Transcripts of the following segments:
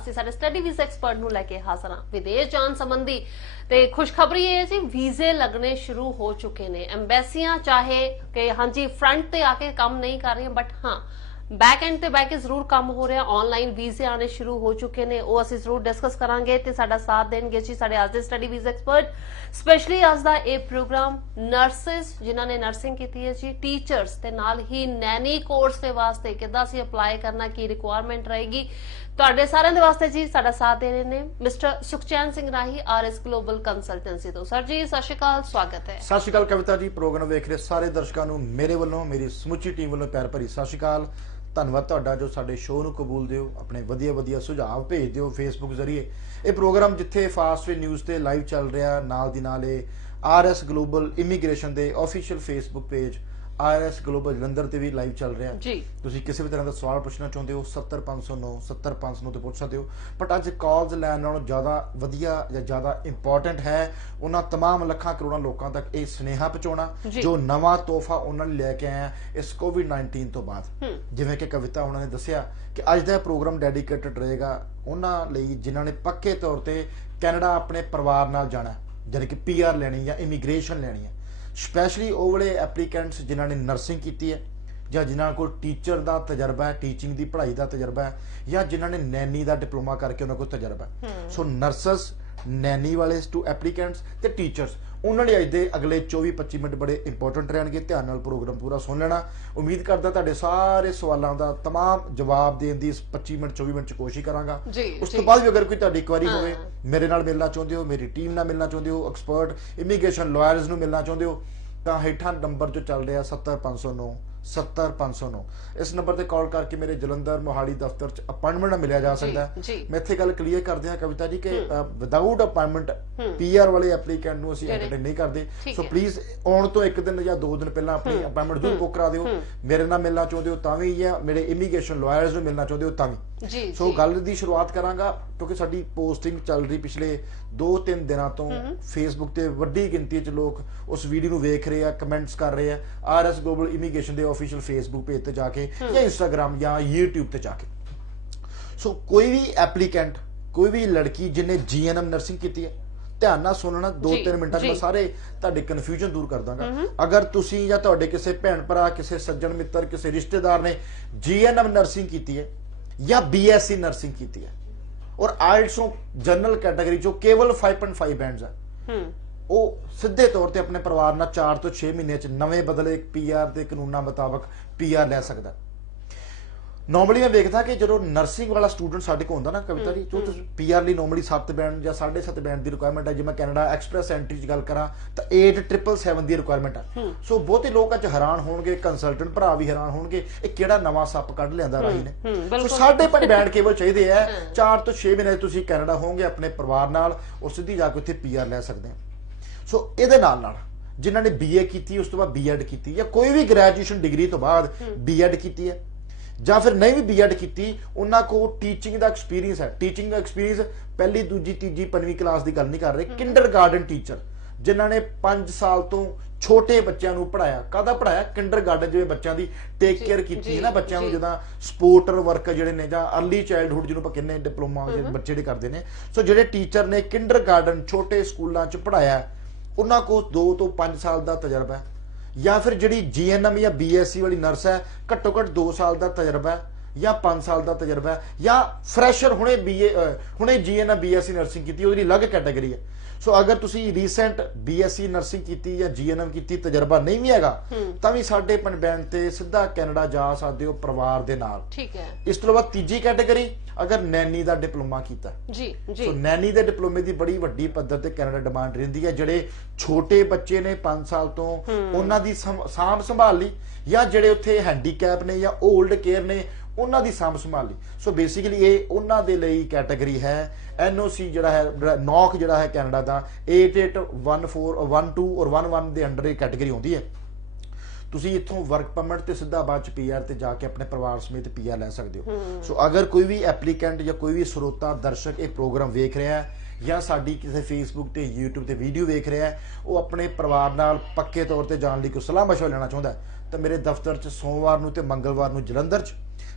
ਅਸੀਂ ਸਾਡੇ study visa expert ਨੂੰ ਲੈ ਕੇ ਹਾਜ਼ਰ ਹਾਂ। ਵਿਦੇਸ਼ ਜਾਣ ਸੰਬੰਧੀ ਤੇ ਖੁਸ਼ਖਬਰੀ ਇਹ ਜੀ ਵੀਜ਼ੇ ਲੱਗਣੇ ਸ਼ੁਰੂ ਹੋ ਚੁੱਕੇ ਨੇ। ਐਮਬੈਸੀਆਂ ਚਾਹੇ ਕਿ ਹਾਂਜੀ ਫਰੰਟ ਤੇ ਆ ਕੇ ਕੰਮ ਨਹੀਂ ਕਰ ਰਹੀਆਂ, ਬਟ ਹਾਂ बैक एंड ते बह के जरूर काम हो रहा। ऑनलाइन वीजे आने शुरू हो चुके हैं, वो असीं जरूर डिस्कस करांगे ते साडा साथ देणगे जी साडे अज दे स्टडी वीजा एक्सपर्ट। स्पेशली अज दा ये प्रोग्राम नर्सिस जिन्हां ने नर्सिंग कीती है जी, टीचर्स ते नाल ही नैनी कोर्स दे वास्ते किद्दां असीं अप्लाई करना, की रिक्वायरमेंट रहेगी तुहाडे सारिਆਂ ਦੇ वास्ते जी। साडा साथ दे रहे ने मिस्टर सुखचैन सिंह राही आरएस ग्लोबल कंसल्टेंसी तो। सर जी सत श्री अकाल, स्वागत है। सत श्री अकाल कविता जी। प्रोग्राम वेख रहे सारे दर्शकों को मेरे वालों मेरी समुची टीम वालों प्यार भरी सत श्री अकाल। ਧੰਨਵਾਦ ਤੁਹਾਡਾ ਜੋ ਸਾਡੇ ਸ਼ੋਅ ਨੂੰ ਕਬੂਲ ਦਿਓ, ਆਪਣੇ ਵਧੀਆ ਵਧੀਆ ਸੁਝਾਅ ਭੇਜ ਦਿਓ ਫੇਸਬੁੱਕ ਜ਼ਰੀਏ। ਇਹ ਪ੍ਰੋਗਰਾਮ ਜਿੱਥੇ ਫਾਸਟਵੇ ਨਿਊਜ਼ ਤੇ ਲਾਈਵ ਚੱਲ ਰਿਹਾ, ਨਾਲ ਦੀ ਨਾਲ ਇਹ ਆਰਐਸ ਗਲੋਬਲ ਇਮੀਗ੍ਰੇਸ਼ਨ ਦੇ official Facebook page RS global Jalandhar ते भी लाइव चल रहा जी। तुसी किसी भी तरह का सवाल पूछना चाहते हो 70509 70509 ते पूछ सकते हो। बट अज कॉल्स लैन नालों ज़्यादा वधिया या ज़्यादा इंपॉर्टेंट है उन्हां तमाम लखां करोड़ां लोकां तक ये सुनेहा पहुंचाउणा जो नवां तोहफा उन्होंने लैके आए इस कोविड-19 तो बाद। जिवें कि कविता उन्होंने दस्सिया कि अज दा प्रोग्राम डेडिकेटेड रहेगा उन्हां लई जिन्हां ने पक्के तौर ते कैनेडा अपने परिवार नाल जाना, यानी कि PR लैनी या इमीग्रेशन लैनी है। स्पैशली वो वाले एप्लीकेंट्स जिन्होंने नर्सिंग की है या जिन्होंने को टीचर का तजर्बा है, टीचिंग की पढ़ाई का तजर्बा है, या जिन्होंने नैनी का डिप्लोमा करके उन्होंने को तजर्बा है। सो नर्सस, नैनी वाले टू एप्लीकेंट्स ते टीचर्स उन्होंने अज दे अगले 24-25 मिनट बड़े इंपॉर्टेंट रहणगे। ध्यान नाल प्रोग्राम पूरा सुन लेना। उम्मीद करदा तुहाडे सारे सवालों का तमाम जवाब देने की 25 मिनट 24 मिनट कोशिश करांगा। उस तो बाद भी अगर कोई तुहाडी क्वेरी होवे, मेरे नाल मिलना चाहते हो, मेरी टीम नाल मिलना चाहते हो, एक्सपर्ट इमीग्रेशन लॉयर्स नूं मिलना चाहते हो, तो हेठा नंबर जो चल रहा 70509 70509 इस नंबर पर कॉल करके मेरे जलंधर मोहाली दफ्तर च अपॉइंटमेंट मिलिया जा सकता है। मैं इत्थे गल क्लीयर कर दिया कविता जी कि विदाउट अपॉइंटमेंट PR वाले एप्लीकेंट नूं असीं एंटरटेन नहीं करते। सो प्लीज आउण तो एक दिन या 2 दिन पहला अपनी अपॉइंटमेंट जरूर बुक करा दिओ। मेरे नाल मिलना चाहते हो तां भी, या मेरे इमीग्रेशन लॉयर्स नूं मिलना चाहते हो तां भी। सो गल दी शुरुआत करांगा क्योंकि साडी पोस्टिंग चल रही पिछले 2-3 दिनों तो फेसबुक ते वड्डी गिनती च लोग उस वीडियो नूं वेख रहे हैं, कमेंट्स कर रहे हैं आरएस ग्लोबल इमीग्रेशन दे ऑफिशियल फेसबुक पेज ते जाके या इंस्टाग्राम या यूट्यूब ते जाके। सो कोई भी एप्लीकेंट, कोई भी लड़की जिन्हें GNM नर्सिंग की है, ध्यान नाल सुनना 2-3 मिनटां में सारे तुहाडे कन्फ्यूजन दूर कर दांगा। अगर तुसीं या तुहाडे किसी भैन भरा, किसी सज्जन मित्र, किसी रिश्तेदार ने GNM नर्सिंग की है या BSc नर्सिंग की है और IELTS जनरल कैटेगरी जो केवल 5.5 बैंड्स है, वो सीधे तौर पर अपने परिवार नाल 4 तो 6 महीने नवे बदले PR के कानूनों मुताबक PR लै सकता। नॉर्मली मैं देखता कि जो नर्सिंग वाला स्टूडेंट साडे को होंदा ना कविता जी, जो PR ਲਈ नॉर्मली 7 बैंड या 7.5 बैंड की रिक्वायरमेंट है। जे मैं कैनेडा एक्सप्रैस एंट्री की गल करा तो 8777 की रिक्वायरमेंट है। सो बहुते लोग अज हैरान होणगे, कंसल्टेंट भरा भी हैरान होणगे, ये किहड़ा नवां सप कढ लिआंदा राही ने। सो 5.5 बैंड केवल चाहिए है। 4 तो 6 महीने तुसीं कैनेडा होवोगे अपने परिवार नाल और सीधी जाके उत्थे PR लै सकदे हो। सो इहदे नाल जिन्हां ने BA की, उस तो बाद B.Ed की या कोई भी ग्रैजुएशन डिग्री तो बाद B.Ed की है ਜਾਂ फिर नहीं भी B.Ed की, उन्होंने को टीचिंग का एक्सपीरियंस है। टीचिंग का एक्सपीरियंस पहली, दूजी, तीजी, 5वीं क्लास की गल नहीं कर रहे, किंडरगार्टन टीचर जिन्होंने 5 साल तो छोटे बच्चों को पढ़ाया। काहदा पढ़ाया? किंडरगार्टन जिवें बच्चों की टेक केयर की है ना, बच्चों को जिदा सपोर्टर वर्क जिहड़े ने जां अर्ली चाइल्डहुड जिन्होंने आपां कहने डिप्लोमा बच्चे जिहड़े करते हैं। सो जिहड़े टीचर ने किंडरगार्टन छोटे स्कूलों च पढ़ाया, उन्होंने को 2 तो 5 साल का तजर्बा है। या फिर जी GNM या BSc वाली नर्स है, घट्टो घट्ट 2 साल का तजर्बा है या 5 साल का तजर्बा है, या फ्रैशर हुणे हुणे GNM BSc नर्सिंग की, वो अलग कैटेगरी है। सो अगर तुसी रीसेंट BSc नर्सिंग की या GNM की तजर्बा नहीं भी हैगा तां भी 5.5 बैंड ते सीधा कैनेडा जा सकते हो परिवार दे नाल। ठीक है। इस तो बाद तीजी कैटेगरी अगर नैनी का डिप्लोमा किया जी। सो नैनी के डिप्लोमे की बड़ी वड्डी पद्धर ते कैनेडा डिमांड रहिंदी है। जिहड़े छोटे बच्चे ने 5 साल तो उन्हां दी सांभ संभाल ली, या जिहड़े उत्थे हैंडीकैप ने या ओल्ड केयर ने उन्हां दी सांभ संभाल ली। सो बेसिकली ये उन्हां दे लई कैटेगरी है। NOC जिहड़ा है नॉक जिहड़ा है कैनेडा दा 881412 और 11 दे अंडर ये कैटेगरी आउंदी है। तुसी इत्थों वर्क परमिट ते सीधा बाद PR ते जाके अपने परिवार समेत PR लै सकते हो। सो अगर कोई भी एप्लीकेंट या कोई भी श्रोता दर्शक एक प्रोग्राम वेख रहा है या साडी किसी फेसबुक ते यूट्यूब ते वीडियो वेख रहा है, वो अपने परिवार नाल पक्के तौर पर जाने की कोई सलाह मशवरा लेना चाहता है तो मेरे दफ्तर च सोमवार नूं ते मंगलवार नूं जलंधर च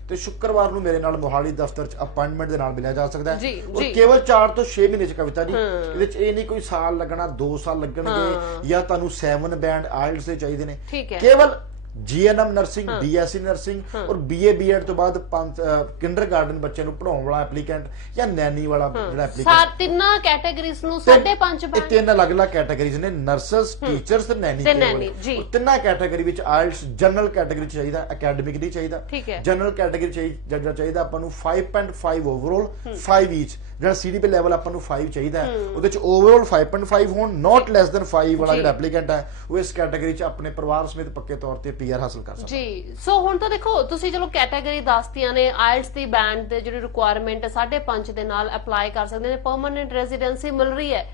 ਤੇ ਸ਼ੁੱਕਰਵਾਰ ਨੂੰ ਮੇਰੇ ਨਾਲ ਮੋਹਾਲੀ ਦਫ਼ਤਰ 'ਚ ਅਪਾਇੰਟਮੈਂਟ ਦੇ ਨਾਲ ਮਿਲਿਆ ਜਾ ਸਕਦਾ ਹੈ। ਜੀ, ਔਰ ਜੀ। ਕੇਵਲ 4 ਤੋਂ 6 ਮਹੀਨੇ 'ਚ ਕਵਿਤਾ ਜੀ, ਇਹਦੇ 'ਚ ਇਹ ਨਹੀਂ ਕੋਈ ਸਾਲ ਲੱਗਣਾ, 2 ਸਾਲ ਲੱਗਣਗੇ ਜਾਂ ਤੁਹਾਨੂੰ 7 ਬੈਂਡ ਆਇਲਟਸ ਦੇ ਚਾਹੀਦੇ ਨੇ। ਠੀਕ ਹੈ। ਕੇਵਲ GNM ਨਰਸਿੰਗ, BSc ਨਰਸਿੰਗ ਔਰ BA BEd ਤੋਂ ਬਾਅਦ ਕਿੰਡਰਗਾਰਟਨ ਬੱਚੇ ਨੂੰ ਪੜਾਉਣ ਵਾਲਾ ਐਪਲੀਕੈਂਟ ਜਾਂ ਨੈਨੀ ਵਾਲਾ ਜਿਹੜਾ ਐਪਲੀਕੈਂਟ, ਤਿੰਨਾਂ ਕੈਟਾਗਰੀਜ਼ ਨੂੰ 5.5 ਇਹ ਬੈਂਡ। 3 ਅਲੱਗ-ਅਲੱਗ ਕੈਟਾਗਰੀਜ਼ ਨੇ, ਨਰਸਸ, ਟੀਚਰਸ ਤੇ ਨੈਨੀ। ਜੀ। ਤਿੰਨਾਂ ਕੈਟਾਗਰੀ ਵਿੱਚ ਆਇਲਟਸ ਜਨਰਲ ਕੈਟਾਗਰੀ 'ਚ ਚਾਹੀਦਾ, ਅਕੈਡਮਿਕ ਨਹੀਂ ਚਾਹੀਦਾ। ਠੀਕ ਹੈ। ਜਨਰਲ ਕੈਟਾਗਰੀ ਚਾਹੀਦਾ ਆਪਾਂ ਨੂੰ 5.5 ਓਵਰਆਲ, 5 ਈਚ। ਜਿਹੜਾ CDP ਲੈਵਲ ਆਪਾਂ ਨੂੰ 5 ਚਾਹੀਦਾ ਹੈ, ਉਹਦੇ ਚ ਓਵਰਆਲ 5.5 ਹੋਣ, ਨਾਟ ਲੈਸ ਦੈਨ 5 ਵਾਲਾ ਜਿਹੜਾ ਐਪਲੀਕੈਂਟ ਹੈ ਉਹ ਇਸ ਕੈਟਾਗਰੀ ਚ ਆਪਣੇ ਪਰਿਵਾਰ ਸਮੇਤ ਪੱਕੇ ਤੌਰ ਤੇ PR ਹਾਸਲ ਕਰ ਸਕਦਾ। ਜੀ, ਸੋ ਹੁਣ ਤਾਂ ਦੇਖੋ ਤੁਸੀਂ ਚਲੋ ਕੈਟਾਗਰੀ ਦੱਸਤੀਆਂ ਨੇ, ਆਇਲਟਸ ਦੀ ਬੈਂਡ ਦੇ ਜਿਹੜੀ ਰਿਕੁਆਇਰਮੈਂਟ ਹੈ 5.5 ਦੇ ਨਾਲ ਅਪਲਾਈ ਕਰ ਸਕਦੇ ਨੇ, ਪਰਮਨੈਂਟ ਰੈਜ਼ੀਡੈਂਸੀ ਮਿਲ ਰਹੀ ਹੈ।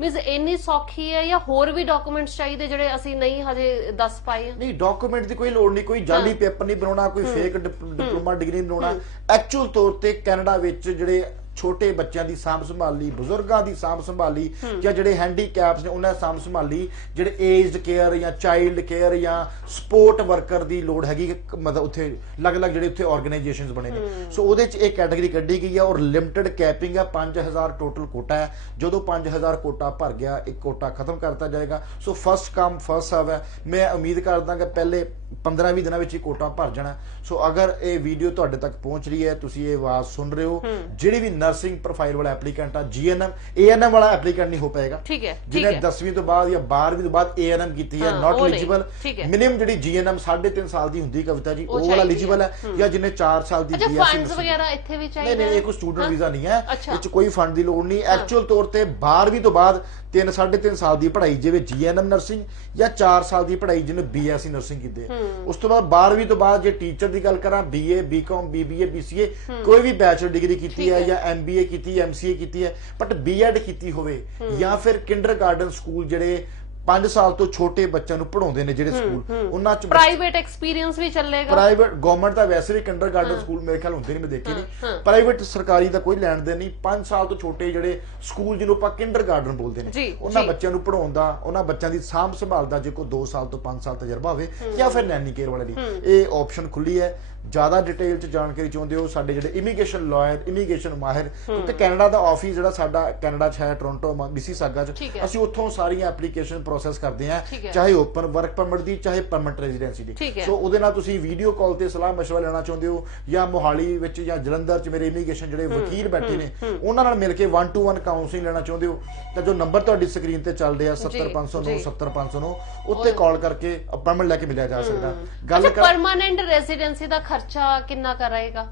ਮੀਨਸ ਇੰਨੀ ਸੌਖੀ ਹੈ ਜਾਂ ਹੋਰ ਵੀ ਡਾਕੂਮੈਂਟਸ ਚਾਹੀਦੇ ਜਿਹੜੇ ਅਸੀਂ ਨਹੀਂ ਹਜੇ ਦੱਸ ਪਾਏ? ਨਹੀਂ, ਡਾਕੂਮੈਂਟ ਦੀ ਕੋਈ ਲੋੜ ਨਹੀਂ, ਕੋਈ ਜਾਲੀ ਪੇਪਰ ਨਹੀਂ ਬਣਾਉਣਾ, ਕੋਈ ਫੇਕ ਡਿਪਲੋਮਾ ਡਿਗਰੀ ਨਹੀਂ ਬਣਾਉਣਾ। ਐਕਚੁਅਲ ਤੌਰ ਤੇ ਕੈਨੇਡਾ ਵਿੱਚ ਜਿਹੜੇ ਛੋਟੇ ਬੱਚਿਆਂ ਦੀ ਸਾਂਭ ਸੰਭਾਲੀ, ਬਜ਼ੁਰਗਾਂ ਦੀ ਸਾਂਭ ਸੰਭਾਲੀ ਜਾਂ ਜਿਹੜੇ ਹੈਂਡੀਕੈਪਸ ਨੇ ਉਹਨਾਂ ਦੀ ਸਾਂਭ ਸੰਭਾਲੀ, ਜਿਹੜੇ ਏਜਡ ਕੇਅਰ ਜਾਂ ਚਾਈਲਡ ਕੇਅਰ ਜਾਂ ਸਪੋਰਟ ਵਰਕਰ ਦੀ ਲੋੜ ਹੈਗੀ, ਮਤਲਬ ਉੱਥੇ ਅਲੱਗ-ਅਲੱਗ ਜਿਹੜੇ ਉੱਥੇ ਆਰਗੇਨਾਈਜੇਸ਼ਨਸ ਬਣੇ ਨੇ। ਸੋ ਉਹਦੇ ਚ ਇਹ ਕੈਟਾਗਰੀ ਕੱਢੀ ਗਈ ਹੈ ਔਰ ਲਿਮਟਿਡ ਕੈਪਿੰਗ ਹੈ, 5000 ਟੋਟਲ ਕੋਟਾ ਹੈ। ਜਦੋਂ 5000 ਕੋਟਾ ਭਰ ਗਿਆ, ਇੱਕ ਕੋਟਾ ਖਤਮ ਕਰਤਾ ਜਾਏਗਾ। ਸੋ ਫਸਟ ਕਮ ਫਸਟ ਸਰਵ ਹੈ। ਮੈਂ ਉਮੀਦ ਕਰਦਾ ਕਿ ਪਹਿਲੇ 15-20 ਦਿਨਾਂ ਵਿੱਚ ਹੀ ਕੋਟਾ ਭਰ ਜਾਣਾ। ਸੋ ਅਗਰ ਇਹ ਵੀਡੀਓ ਤੁਹਾਡੇ ਤੱਕ ਪਹੁੰਚ ਰਹੀ ਹੈ, ਤੁਸੀਂ ਇਹ ਆਵਾਜ਼ ਸੁਣ ਰਹੇ ਹੋ, ਜਿਹੜੀ ਵੀ ਨਰਸਿੰਗ ਪ੍ਰੋਫਾਈਲ ਵਾਲਾ ਐਪਲੀਕੈਂਟ ਆ, GNM ANM ਵਾਲਾ ਐਪਲੀਕੈਂਟ ਨਹੀਂ ਹੋ ਪਾਏਗਾ। ਠੀਕ ਹੈ। ਜਿਹਨੇ 10ਵੀਂ ਤੋਂ ਬਾਅਦ ਜਾਂ 12ਵੀਂ ਤੋਂ ਬਾਅਦ ANM ਕੀਤੀ ਹੈ, ਨਾਟ ਐਲੀਜੀਬਲ। ਮਿਨੀਮਮ ਜਿਹੜੀ GNM 3.5 ਸਾਲ ਦੀ ਹੁੰਦੀ ਕਵਿਤਾ ਜੀ, ਉਹ ਵਾਲਾ ਐਲੀਜੀਬਲ ਹੈ। ਜਾਂ ਜਿਹਨੇ 4 ਸਾਲ ਦੀ BSc ਫੰਡਸ ਵਗੈਰਾ ਇੱਥੇ ਵੀ ਚਾਹੀਦੇ? ਨਹੀਂ, ਇਹ ਕੋਈ ਸਟੂਡੈਂਟ ਵੀਜ਼ਾ ਨਹੀਂ ਹੈ, ਇਹ ਚ ਕੋਈ ਫੰਡ ਦੀ ਲੋੜ ਨਹੀਂ। ਐਕਚੁਅਲ ਤੌਰ ਤੇ 12ਵੀਂ ਤੋਂ ਬਾਅਦ 3.5 ਸਾਲ ਦੀ ਪੜ੍ਹਾਈ, ਜਿਵੇਂ GNM ਨਰਸਿੰਗ, ਜਾਂ 4 ਸਾਲ ਦੀ ਪੜ੍ਹਾਈ ਜਿਹਨੇ BSc ਨਰਸਿੰਗ ਕੀਤੀ ਹੈ। ਉਸ ਤੋਂ ਬਾਅਦ 12ਵੀਂ ਤੋਂ ਬਾਅਦ ਜੇ ਟੀਚਰ ਦੀ ਗੱਲ ਕਰਾਂ, BA BCom BBA BCA ਕੋਈ ਵੀ ਬੈਚਲਰ ਡਿਗਰੀ ਕੀਤੀ ਹੈ ਜਾਂ MBA ਕੀਤੀ, MCA ਕੀਤੀ ਹੈ, ਬਟ BEd ਕੀਤੀ ਹੋਵੇ ਜਾਂ ਫਿਰ ਕਿੰਡਰਗਾਰਟਨ ਸਕੂਲ ਜਿਹੜੇ 5 ਸਾਲ ਤੋਂ ਛੋਟੇ ਬੱਚਿਆਂ ਨੂੰ ਪੜਾਉਂਦੇ ਨੇ ਜਿਹੜੇ ਸਕੂਲ, ਉਹਨਾਂ ਚ ਪ੍ਰਾਈਵੇਟ ਐਕਸਪੀਰੀਅੰਸ ਵੀ ਚੱਲੇਗਾ। ਪ੍ਰਾਈਵੇਟ ਗਵਰਨਮੈਂਟ ਦਾ ਵੈਸੇ ਵੀ ਕਿੰਡਰਗਾਰਟਨ ਸਕੂਲ ਮੇਰੇ ਖਿਆਲ ਹੁੰਦੇ ਨਹੀਂ, ਮੈਂ ਦੇਖੇ ਨਹੀਂ। ਪ੍ਰਾਈਵੇਟ ਸਰਕਾਰੀ ਦਾ ਕੋਈ ਲੈਣ ਦੇਣ ਨਹੀਂ। 5 ਸਾਲ ਤੋਂ ਛੋਟੇ ਜਿਹੜੇ ਸਕੂਲ ਜਿਹਨੂੰ ਆਪਾਂ ਕਿੰਡਰਗਾਰਟਨ ਬੋਲਦੇ ਨੇ, ਉਹਨਾਂ ਬੱਚਿਆਂ ਨੂੰ ਪੜਾਉਣ ਦਾ, ਉਹਨਾਂ ਬੱਚਿਆਂ ਦੀ ਸਾਂਭ ਸੰਭਾਲ ਦਾ ਜੇ ਕੋਈ 2 ਸਾਲ ਤੋਂ 5 ਸਾਲ ਤਜਰਬਾ ਹੋਵੇ, ਜਾਂ ਫਿਰ ਨੈਨੀ ਕੇਅਰ ਵਾਲੇ ਲਈ ਇਹ ਆਪਸ਼ਨ ਖੁੱਲੀ ਹੈ। ਜ਼ਿਆਦਾ ਡਿਟੇਲ ਚ ਜਾਣਕਾਰੀ ਚਾਹੁੰਦੇ ਹੋ, ਸਾਡੇ ਜਿਹੜੇ ਇਮੀਗ੍ਰੇਸ਼ਨ ਲਾਇਰ, ਇਮੀਗ੍ਰੇਸ਼ਨ ਮਾਹਿਰ, ਕਿਉਂਕਿ ਕੈਨੇਡਾ ਦਾ ਆਫਿਸ ਜਿਹੜਾ ਸਾਡਾ ਕੈਨੇਡਾ ਚ ਹੈ, ਟੋਰਾਂਟੋ ਮਿਸੀਸਾਗਾ ਚ, ਅਸੀਂ ਉੱਥੋਂ ਸਾਰੀਆਂ ਐਪਲੀਕੇਸ਼ਨ ਪ੍ਰੋਸੈਸ ਕਰਦੇ ਹਾਂ, ਚਾਹੇ ਓਪਨ ਵਰਕ ਪਰਮਿਟ ਦੀ, ਚਾਹੇ ਪਰਮਨੈਂਟ ਰੈਜ਼ੀਡੈਂਸੀ ਦੀ। ਸੋ ਉਹਦੇ ਨਾਲ ਤੁਸੀਂ ਵੀਡੀਓ ਕਾਲ ਤੇ ਸਲਾਹ ਮਸ਼ਵਰਾ ਲੈਣਾ ਚਾਹੁੰਦੇ ਹੋ, ਜਾਂ ਮੋਹਾਲੀ ਵਿੱਚ ਜਾਂ ਜਲੰਧਰ ਚ ਮੇਰੇ ਇਮੀਗ੍ਰੇਸ਼ਨ ਜਿਹੜੇ ਵਕੀਲ ਬੈਠੇ ਨੇ ਉਹਨਾਂ ਨਾਲ ਮਿਲ ਕੇ 1-to-1 ਕਾਉਂਸਲਿੰਗ ਲੈਣਾ ਚਾਹੁੰਦੇ ਹੋ, ਤਾਂ ਜੋ ਨੰਬਰ ਤੁਹਾਡੀ ਸਕਰੀਨ ਤੇ ਚੱਲ ਰਿਹਾ 70509 70509, ਉੱਤੇ ਕਾਲ ਕਰਕੇ ਅਪਾਇੰਟਮੈਂਟ ਲੈ ਕੇ ਮਿਲਿਆ ਜਾ ਸਕਦਾ। ਗੱਲ ਪਰਮਾਨੈਂਟ ਰੈਜ਼ੀਡੈਂਸੀ ਦਾ ਖਰਚਾ ਕਿੰਨਾ ਕਰੇਗਾ?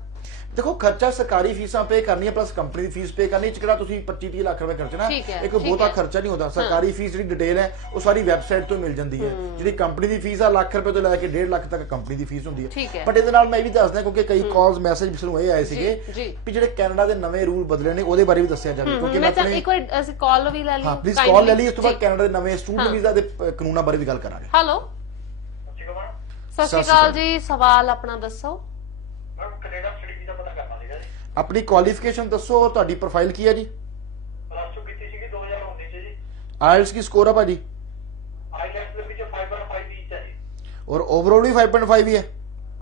ਦੇਖੋ, ਖਰਚਾ ਸਰਕਾਰੀ ਫੀਸਾਂ ਪੇ ਕਰਨੀਆਂ ਪਲੱਸ ਕੰਪਨੀ ਦੀ ਫੀਸ ਪੇ ਕਰਨੀ, ਚ ਕਿਹੜਾ ਤੁਸੀਂ 25-30 ਲੱਖ ਰੁਪਏ ਖਰਚਣਾ, ਇਹ ਕੋਈ ਬਹੁਤਾ ਖਰਚਾ ਨਹੀਂ ਹੁੰਦਾ। ਸਰਕਾਰੀ ਫੀਸ ਜਿਹੜੀ ਡਿਟੇਲ ਹੈ ਉਹ ਸਾਰੀ ਵੈਬਸਾਈਟ ਤੋਂ ਮਿਲ ਜਾਂਦੀ ਹੈ। ਜਿਹੜੀ ਕੰਪਨੀ ਦੀ ਫੀਸ ਆ ਲੱਖ ਰੁਪਏ ਤੋਂ ਲੈ ਕੇ 1.5 ਲੱਖ ਤੱਕ ਕੰਪਨੀ ਦੀ ਫੀਸ ਹੁੰਦੀ ਹੈ। ਬਟ ਇਹਦੇ ਨਾਲ ਮੈਂ ਇਹ ਵੀ ਦੱਸਦਾ, ਕਿਉਂਕਿ ਕਈ ਕਾਲਸ ਮੈਸੇਜ ਸਾਨੂੰ ਇਹ ਆਏ ਸੀਗੇ ਵੀ ਜਿਹੜੇ ਕੈਨੇਡਾ ਦੇ ਨਵੇਂ ਰੂਲ ਬਦਲੇ ਨੇ ਉਹਦੇ ਬਾਰੇ ਵੀ ਦੱਸਿਆ ਜਾਵੇ, ਕਿਉਂਕਿ ਮੈਂ ਇੱਕ ਵਾਰ ਅਸੀਂ ਕਾਲ ਵੀ ਲੈ ਲਈ। ਹਾਂ ਪਲੀਜ਼ ਕਾਲ ਲੈ ਲਈ। ਉਸ ਤੋਂ ਬਾਅਦ ਕੈਨੇਡਾ ਦੇ ਨਵੇਂ ਸਟੂਡੈਂਟ ਵੀਜ਼ਾ ਦੇ ਕਾਨੂੰਨਾਂ ਬਾਰੇ ਵੀ ਗੱਲ ਕਰਾਂਗੇ। ਹੈਲੋ, ਸਤਿ ਸ਼੍ਰੀ ਅਕਾਲ ਜੀ, ਸਵਾਲ ਆਪਣਾ ਦੱਸੋ। ਆਪਣੀ ਕੁਆਲੀਫਿਕੇਸ਼ਨ ਦੱਸੋ, ਤੁਹਾਡੀ ਪ੍ਰੋਫਾਈਲ ਕੀ ਹੈ ਜੀ? ਪਲੱਸ 2 ਕੀਤੀ ਸੀਗੀ 2019 ਚ ਜੀ। ਆਇਲਟਸ ਕੀ ਸਕੋਰ ਆ ਭਾਜੀ? ਆਈਲੈਟਸ ਦੇ ਵਿੱਚ 5.5 ਈਚ ਹੈ ਜੀ। ਔਰ ਓਵਰਆਲ ਵੀ 5.5 ਹੀ ਹੈ?